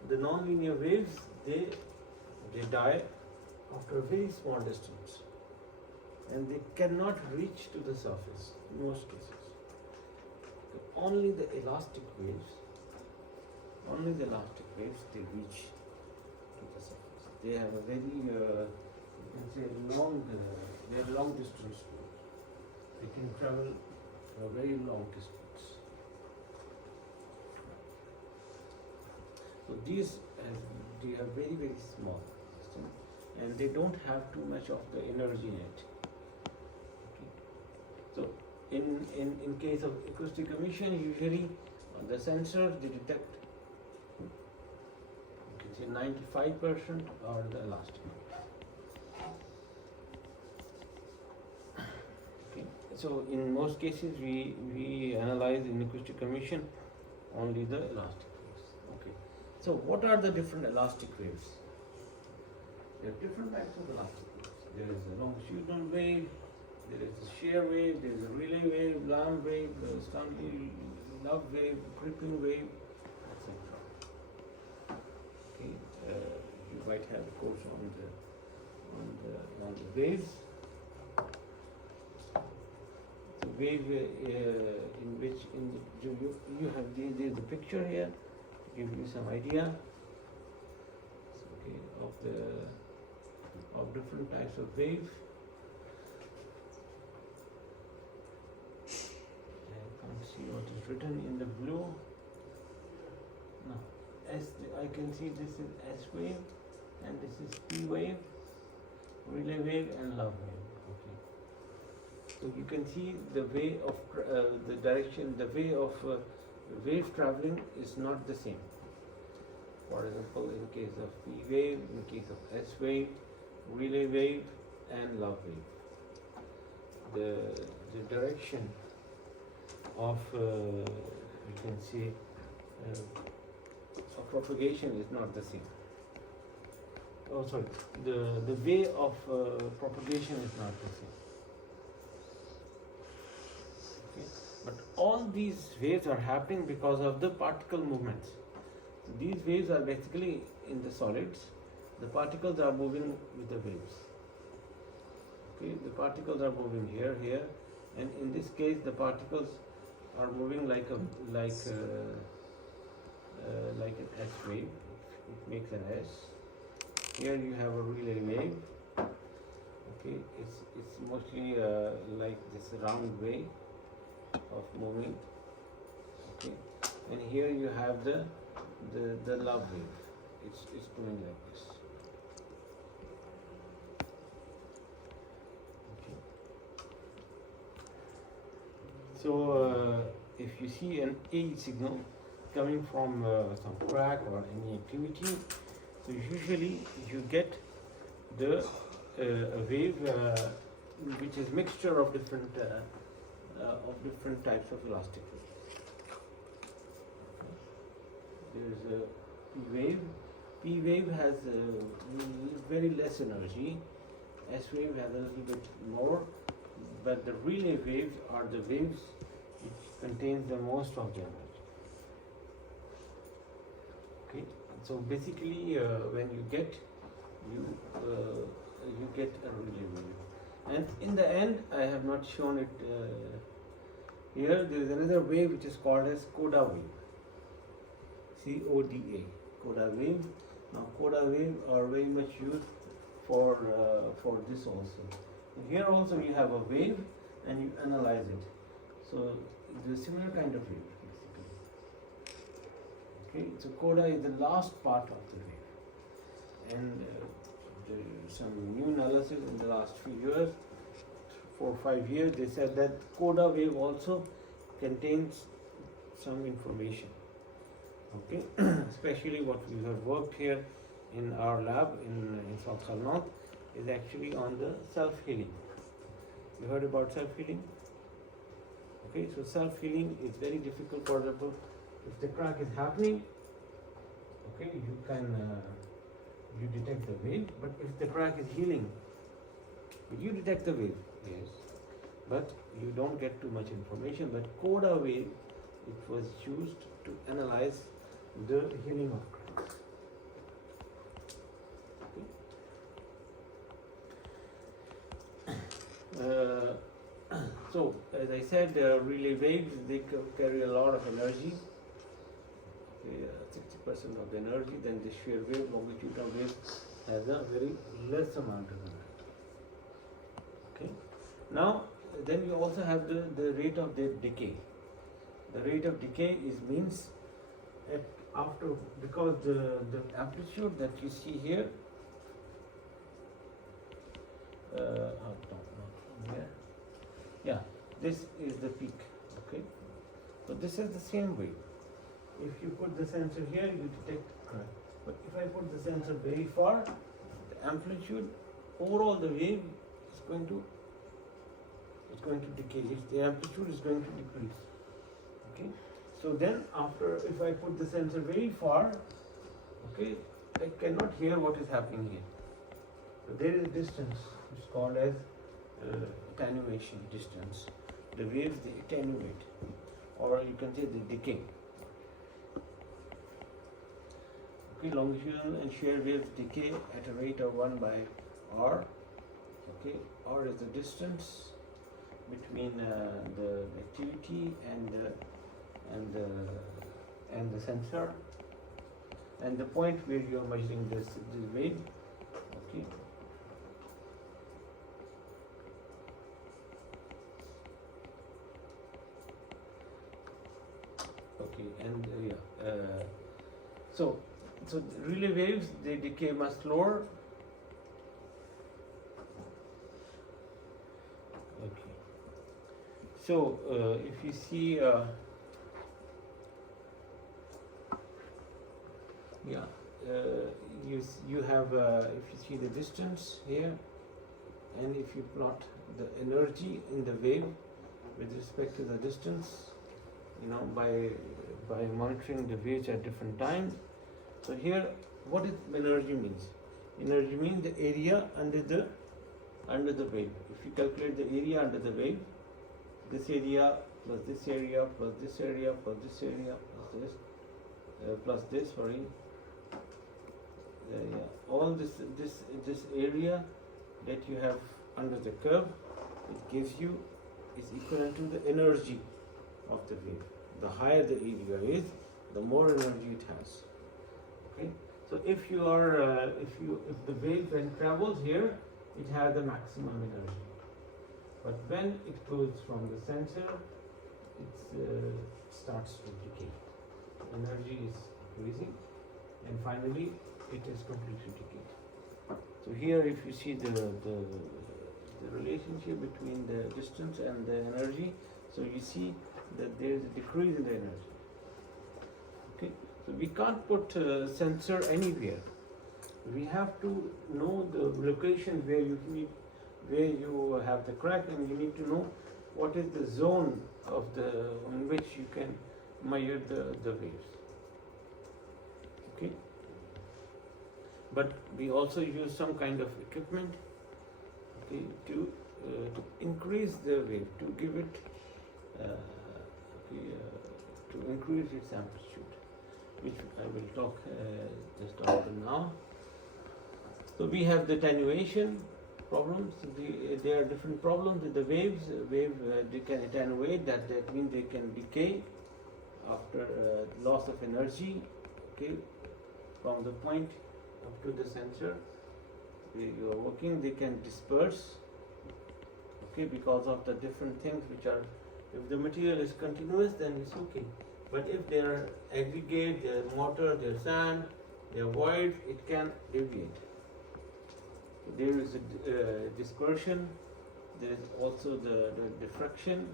the non-linear waves, they die after a very small distance, and they cannot reach to the surface in most cases. Only the elastic waves, they reach to the surface. They have a very, you can say, they are long distance waves. They can travel a very long distance. So these, they are very, very small, and they don't have too much of the energy in it. Okay. So in case of acoustic emission, usually on the sensor they detect, you can say 95% are the elastic. Okay. So in most cases we analyze in acoustic emission only the elastic waves. Okay. So what are the different elastic waves? There are different types of elastic waves. There is a longitudinal wave, there is a shear wave, there is a relay wave, Lamb wave, Stanley Love wave, Crippling wave, etc. Okay, you might have a course on the waves. The wave in which you have there's a picture here to give you some idea. Okay, of different types of wave. I can't see what is written in the blue. No, I can see this is S wave, and this is P wave, relay wave, and love wave. Okay. So you can see the way of the direction, the way of wave traveling is not the same. For example, in case of P wave, in case of S wave, relay wave, and love wave, the direction of you can say of propagation is not the same. Oh, sorry, the way of propagation is not the same. Okay, but all these waves are happening because of the particle movements. So these waves are basically in the solids. The particles are moving with the waves. Okay, the particles are moving here, and in this case, the particles are moving like an S wave. It makes an S. Here you have a relay wave. Okay, it's mostly like this round way of moving. Okay, and here you have the love wave. It's doing like this. Okay. So if you see an A signal coming from some crack or any activity, so usually you get the a wave which is mixture of different types of elastic wave. There is a P wave. P wave has very less energy. S wave has a little bit more, but the relay waves are the waves which contains the most of the energy. Okay, so basically when you get a relay wave, and in the end I have not shown it here. There is another wave which is called as coda wave. CODA, coda wave. Now coda wave are very much used for this also. And here also you have a wave and you analyze it. So it's a similar kind of wave basically. Okay, so coda is the last part of the wave, and some new analysis in the last few years, 4 or 5 years, they said that coda wave also contains some information. Okay, especially what we have worked here in our lab in South Salman is actually on the self-healing. You heard about self-healing? Okay, so self-healing is very difficult. For example, if the crack is happening, okay, you can you detect the wave, but if the crack is healing, you detect the wave, yes, but you don't get too much information. But CODA wave, it was used to analyze the healing of cracks. Okay. So, as I said, relay waves, they carry a lot of energy, 60% of the energy. Then the shear wave, longitudinal wave, has a very less amount of energy. Okay. Now, then you also have the rate of their decay. The rate of decay means after, because the amplitude that you see here, here. Yeah, this is the peak. Okay, so this is the same wave. If you put the sensor here, you detect crack. But if I put the sensor very far, the amplitude, overall the wave is going to decay. The amplitude is going to decrease. Okay, so then after, if I put the sensor very far, okay, I cannot hear what is happening here. So there is a distance, it's called as attenuation distance. The waves, they attenuate, or you can say they decay. Okay, longitudinal and shear waves decay at a rate of 1 by r. Okay, r is the distance between the activity and the sensor, and the point where you are measuring this wave. Okay. Okay, and so the relay waves, they decay much slower. Okay. So if you see, you have if you see the distance here, and if you plot the energy in the wave with respect to the distance, by monitoring the waves at different times. So here, what is energy means? Energy means the area under the wave. If you calculate the area under the wave, this area plus this area plus this area plus this area plus this, sorry. All this area that you have under the curve, it gives you, is equivalent to the energy of the wave. The higher the area is, the more energy it has. Okay. So if you are, if the wave when travels here, it has the maximum energy. But when it goes from the sensor, it starts to decay. Energy is increasing, and finally it is completely decayed. So here, if you see the relationship between the distance and the energy, so you see that there is a decrease in the energy. Okay, so we can't put sensor anywhere. We have to know the location where you have the crack, and you need to know what is the zone in which you can measure the waves. Okay, but we also use some kind of equipment, okay, to increase the wave, to give it to increase its amplitude, which I will talk just after now. So we have the attenuation problems. There are different problems with the waves. They can attenuate, that means they can decay after loss of energy, okay, from the point up to the sensor where you are working. They can disperse, okay, because of the different things which are, if the material is continuous, then it's okay. But if they are aggregate, they are mortar, they are sand, they are void, it can deviate. There is a dispersion, there is also the diffraction.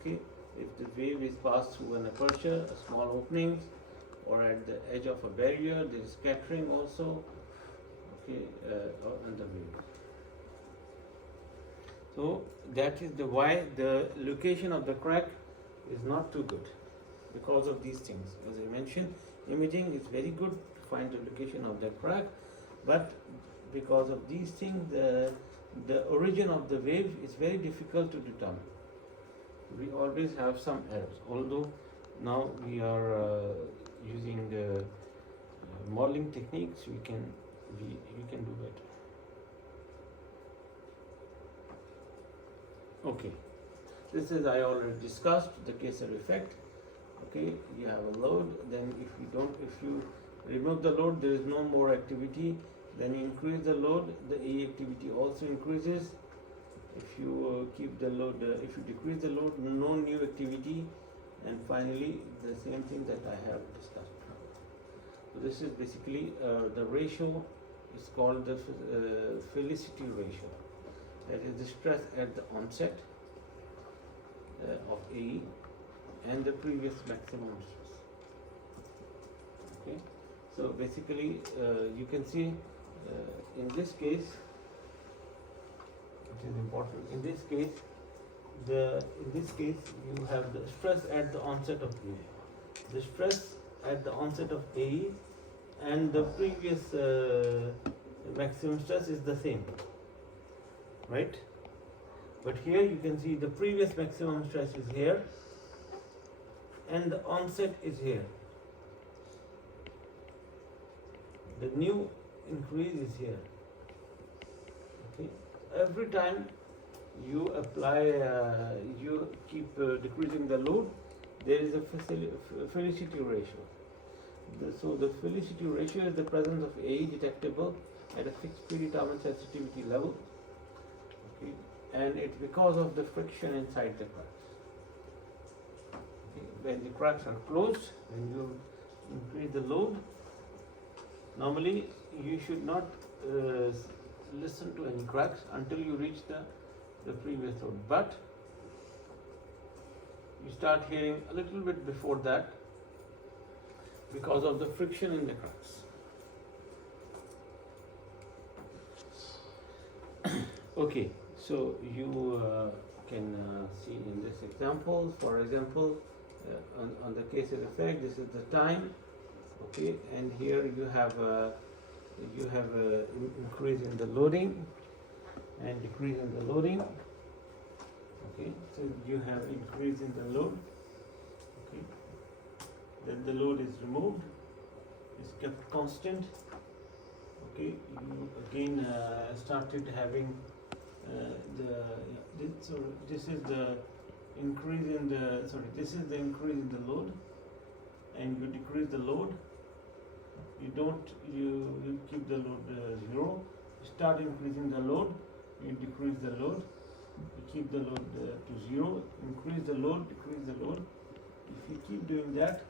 Okay, if the wave is passed through an aperture, a small opening, or at the edge of a barrier, there is scattering also, okay, on the wave. So that is why the location of the crack is not too good, because of these things. As I mentioned, imaging is very good to find the location of the crack, but because of these things, the origin of the wave is very difficult to determine. We always have some errors, although now we are using the modeling techniques, we can do better. Okay, this is I already discussed the Kessler effect. Okay, you have a load, then if you remove the load, there is no more activity. Then you increase the load, the A activity also increases. If you keep the load, if you decrease the load, no new activity, and finally the same thing that I have discussed. So this is basically the ratio is called the Felicity ratio. That is the stress at the onset of AE and the previous maximum stress. Okay, so basically you can see in this case, it is important. In this case, you have the stress at the onset of AE. The stress at the onset of AE and the previous maximum stress is the same, right? But here you can see the previous maximum stress is here and the onset is here. The new increase is here. Okay, every time you apply, you keep decreasing the load, there is a Felicity ratio. So the Felicity ratio is the presence of AE detectable at a fixed predetermined sensitivity level. Okay, and it's because of the friction inside the cracks. Okay, when the cracks are closed, when you increase the load, normally you should not listen to any cracks until you reach the previous load, but you start hearing a little bit before that because of the friction in the cracks. Okay, so you can see in this example, for example, on the Kessler effect, this is the time. Okay, and here you have a increase in the loading and decrease in the loading. Okay, so you have increase in the load. Okay, then the load is removed, is kept constant. Okay, you again started having this is the increase in the this is the increase in the load, and you decrease the load. You keep the load 0. You start increasing the load, you decrease the load. You keep the load to 0, increase the load, decrease the load. If you keep doing that,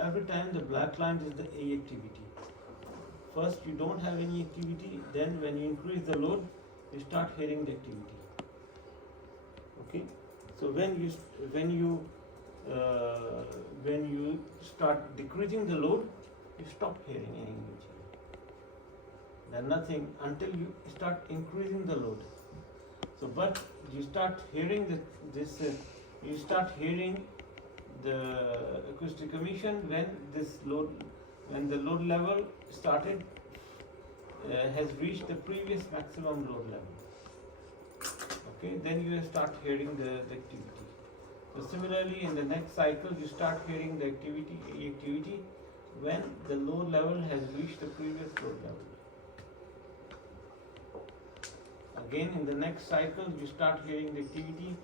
every time the black line is the A activity. First you don't have any activity, then when you increase the load, you start hearing the activity. Okay, so when you start decreasing the load, you stop hearing any music. Then nothing until you start increasing the load. So, but you start hearing you start hearing the acoustic emission when the load level started has reached the previous maximum load level. Okay, then you start hearing the activity. So similarly, in the next cycle, you start hearing the activity when the load level has reached the previous load level. Again, in the next cycle, you start hearing the activity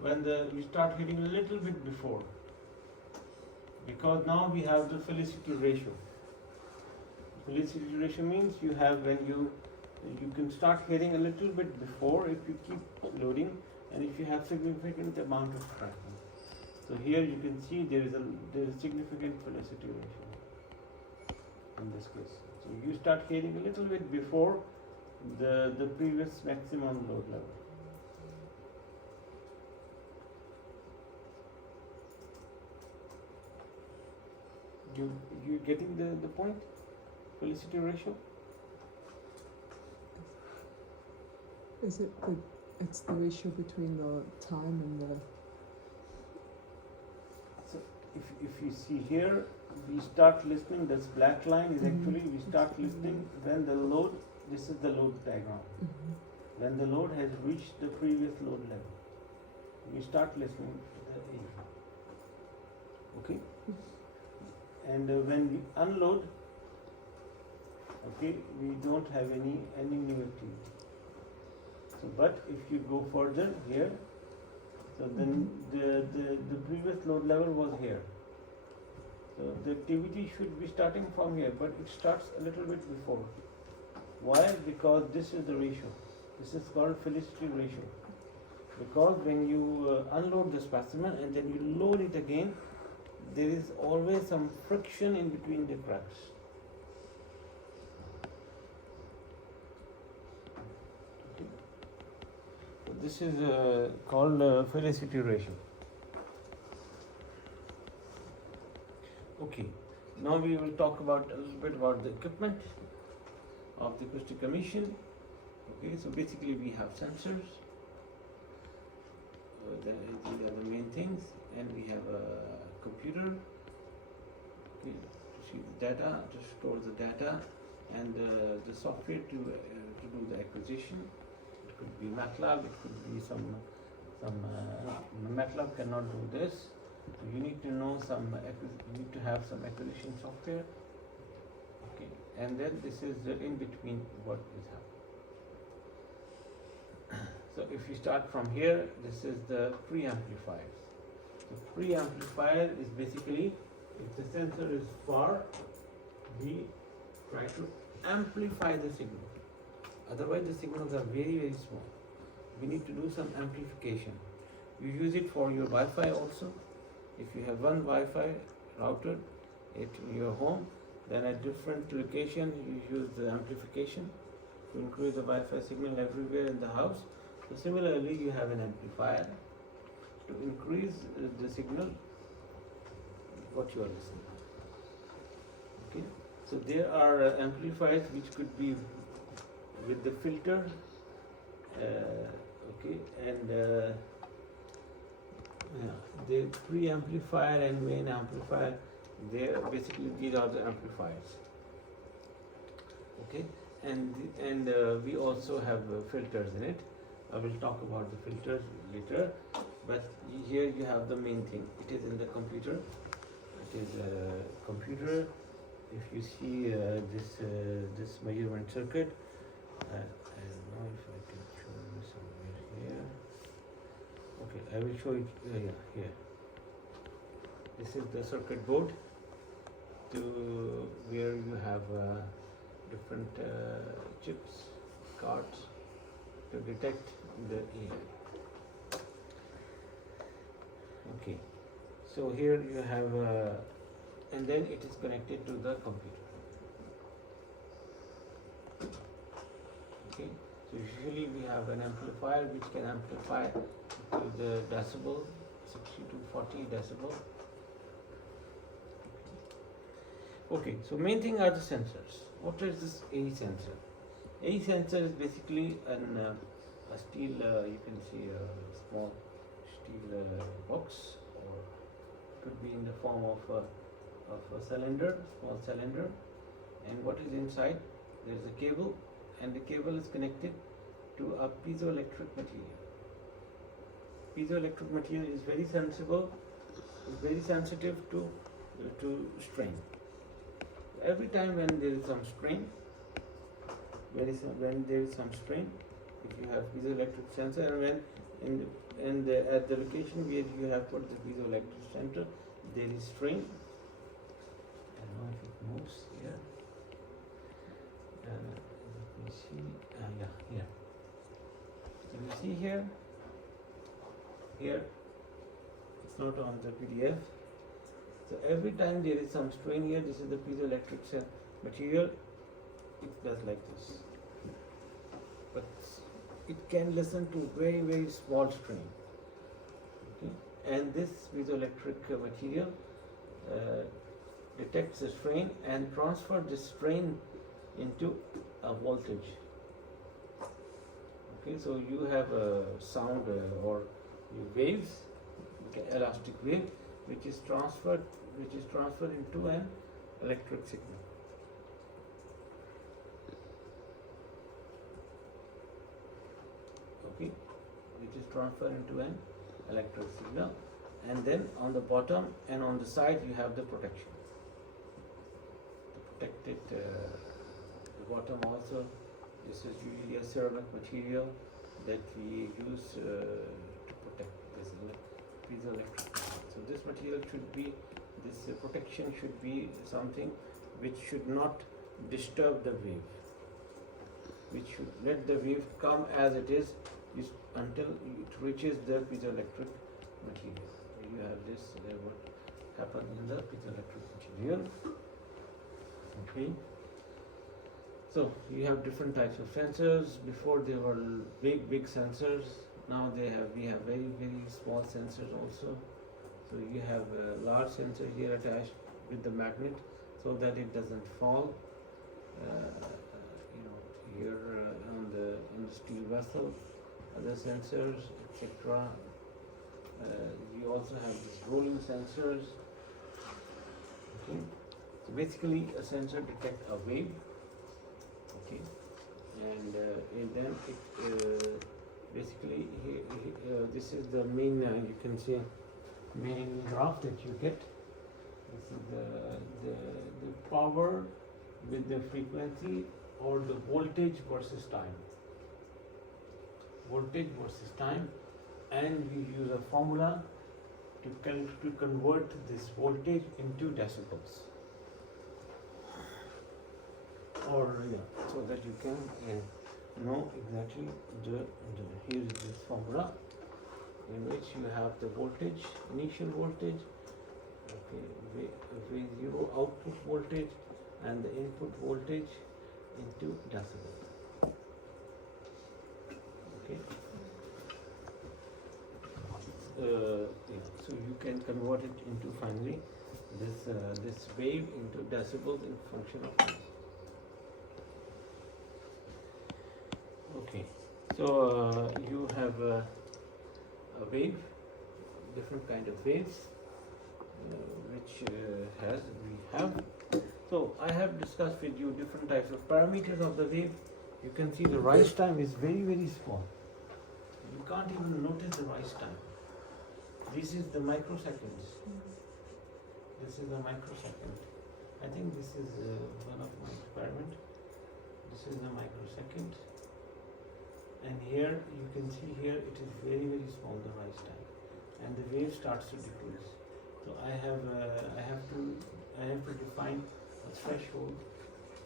when you start hearing a little bit before, because now we have the Felicity ratio. Felicity ratio means you have when you can start hearing a little bit before if you keep loading, and if you have significant amount of cracking. So here you can see there is a significant Felicity ratio in this case. So you start hearing a little bit before the previous maximum load level. You getting the point? Felicity ratio? Is it it's the ratio between the time and the... So if you see here, we start listening, this black line is actually, we start listening when the load, this is the load diagram. when the load has reached the previous load level, we start listening to the AC. Okay? And when we unload, okay, we don't have any new activity. So, but if you go further here, so then the previous load level was here. So the activity should be starting from here, but it starts a little bit before. Why? Because this is the ratio. This is called Felicity ratio. Because when you unload the specimen and then you load it again, there is always some friction in between the cracks. Okay. So this is called Felicity ratio. Okay. Now we will talk about a little bit about the equipment of the acoustic emission. Okay. So basically we have sensors. These are the main things, and we have a computer, okay, to see the data, to store the data, and the software to do the acquisition. It could be MATLAB, it could be some MATLAB cannot do this. So you need to know you need to have some acquisition software. Okay, and then this is the in between what is happening. So if you start from here, this is the preamplifiers. The preamplifier is basically, if the sensor is far, we try to amplify the signal. Otherwise the signals are very, very small. We need to do some amplification. You use it for your Wi-Fi also. If you have one Wi-Fi router at your home, then at different location you use the amplification to increase the Wi-Fi signal everywhere in the house. So similarly, you have an amplifier to increase the signal what you are listening. Okay, so there are amplifiers which could be with the filter. Okay, and the pre-amplifier and main amplifier. Basically these are the amplifiers. Okay, and we also have filters in it. I will talk about the filters later, but here you have the main thing. It is in the computer. It is a computer. If you see this measurement circuit, I don't know if I can show you somewhere here. Okay, I will show it here. This is the circuit board to where you have different chips, cards to detect the AI. Okay, so here you have, and then it is connected to the computer. Okay, so usually we have an amplifier which can amplify to the decibel, 60 to 40 decibel. Okay, so main thing are the sensors. What is this A sensor? A sensor is basically a steel, you can see a small steel box, or could be in the form of a cylinder, small cylinder. And what is inside? There is a cable, and the cable is connected to a piezoelectric material. Piezoelectric material is very sensitive to strain. Every time when there is some strain, if you have piezoelectric sensor, and when at the location where you have put the piezoelectric sensor, there is strain. I don't know if it moves here. Let me see. Yeah, here. So you see here. It's not on the PDF. So every time there is some strain here, this is the piezoelectric material, it does like this. But it can listen to very, very small strain. Okay? And this piezoelectric material detects the strain and transfers the strain into a voltage. Okay, so you have a sound or waves, okay, elastic wave, which is transferred into an electric signal. okay, which is transferred into an electric signal, and then on the bottom and on the side you have the protection. The protected, the bottom also, this is usually a ceramic material that we use to protect this piezoelectric material. So this material should be, this protection should be something which should not disturb the wave, which should let the wave come as it is until it reaches the piezoelectric material. You have this, what happens in the piezoelectric material. Okay. So you have different types of sensors. Before they were big sensors. Now we have very small sensors also. So you have a large sensor here attached with the magnet so that it doesn't fall. Here on the steel vessel, other sensors, etc. You also have these rolling sensors. Okay. So basically, a sensor detects a wave. Okay, and then it basically this is the main. You can see main graph that you get. This is the power with the frequency, or the voltage versus time. Voltage versus time, and we use a formula to convert this voltage into decibels. Or so that you can know exactly here is this formula in which you have the voltage, initial voltage, okay, V0 output voltage, and the input voltage into decibel. Okay. So you can convert it into finally this wave into decibels in function of time. Okay, so you have a wave, different kind of waves, which we have. So I have discussed with you different types of parameters of the wave. You can see the rise time is very small. You can't even notice the rise time. This is the microseconds. This is a microsecond. I think this is one of my experiment. This is the microsecond. And here you can see here it is very small, the rise time, and the wave starts to decrease. So I have to define a threshold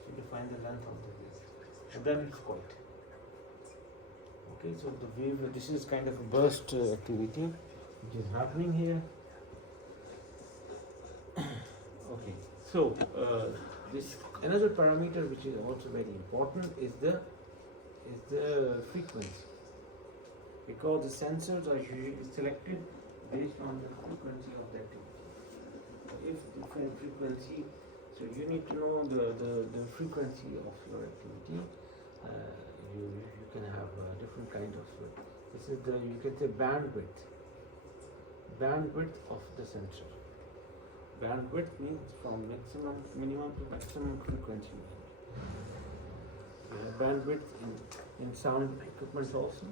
to define the length of the wave, and then it's quite. Okay, so the wave, this is kind of a burst activity which is happening here. Okay, so this another parameter which is also very important is the frequency, because the sensors are usually selected based on the frequency of the activity. If different frequency, so you need to know the frequency of your activity. You can have different kind of. This is the, you can say, bandwidth of the sensor. Bandwidth means from minimum to maximum frequency. Bandwidth in sound equipment also,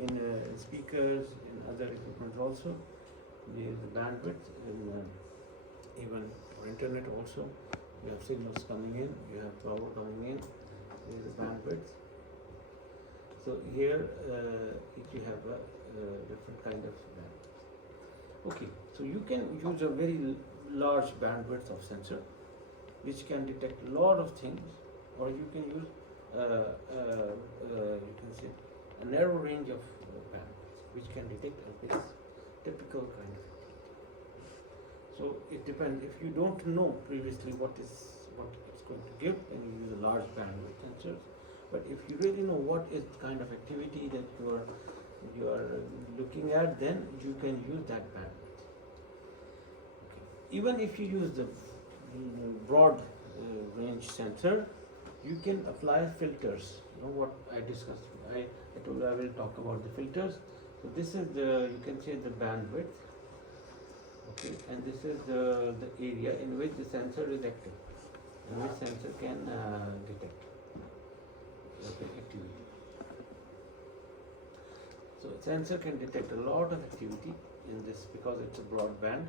in speakers, in other equipment also. There is the bandwidth, and even for internet also. You have signals coming in, you have power coming in. There is a bandwidth. So here you have a different kind of bandwidth. Okay, so you can use a very large bandwidth of sensor, which can detect a lot of things. Or you can use you can say a narrow range of bandwidth, which can detect a very typical kind of activity. So it depends. If you don't know previously what it's going to give, then you use a large bandwidth sensors. But if you really know what is the kind of activity that you are looking at, then you can use that bandwidth. Okay. Even if you use the broad range sensor, you can apply filters. You know what I discussed. I told you I will talk about the filters. So this is the, you can say, the bandwidth. Okay, and this is the area in which the sensor is active, in which sensor can detect activity. So sensor can detect a lot of activity in this because it's a broadband,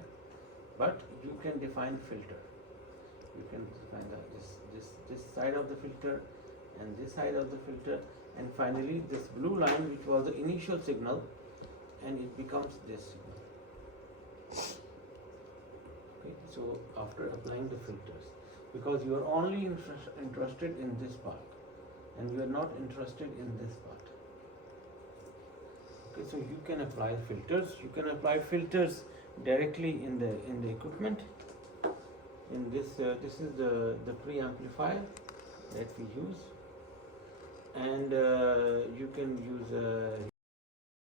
but you can define filter. You can define this side of the filter and this side of the filter, and finally this blue line which was the initial signal, and it becomes this signal. Okay, so after applying the filters, because you are only interested in this part and you are not interested in this part. Okay, so you can apply filters. You can apply filters directly in the equipment. In this this is the preamplifier that we use, and you can use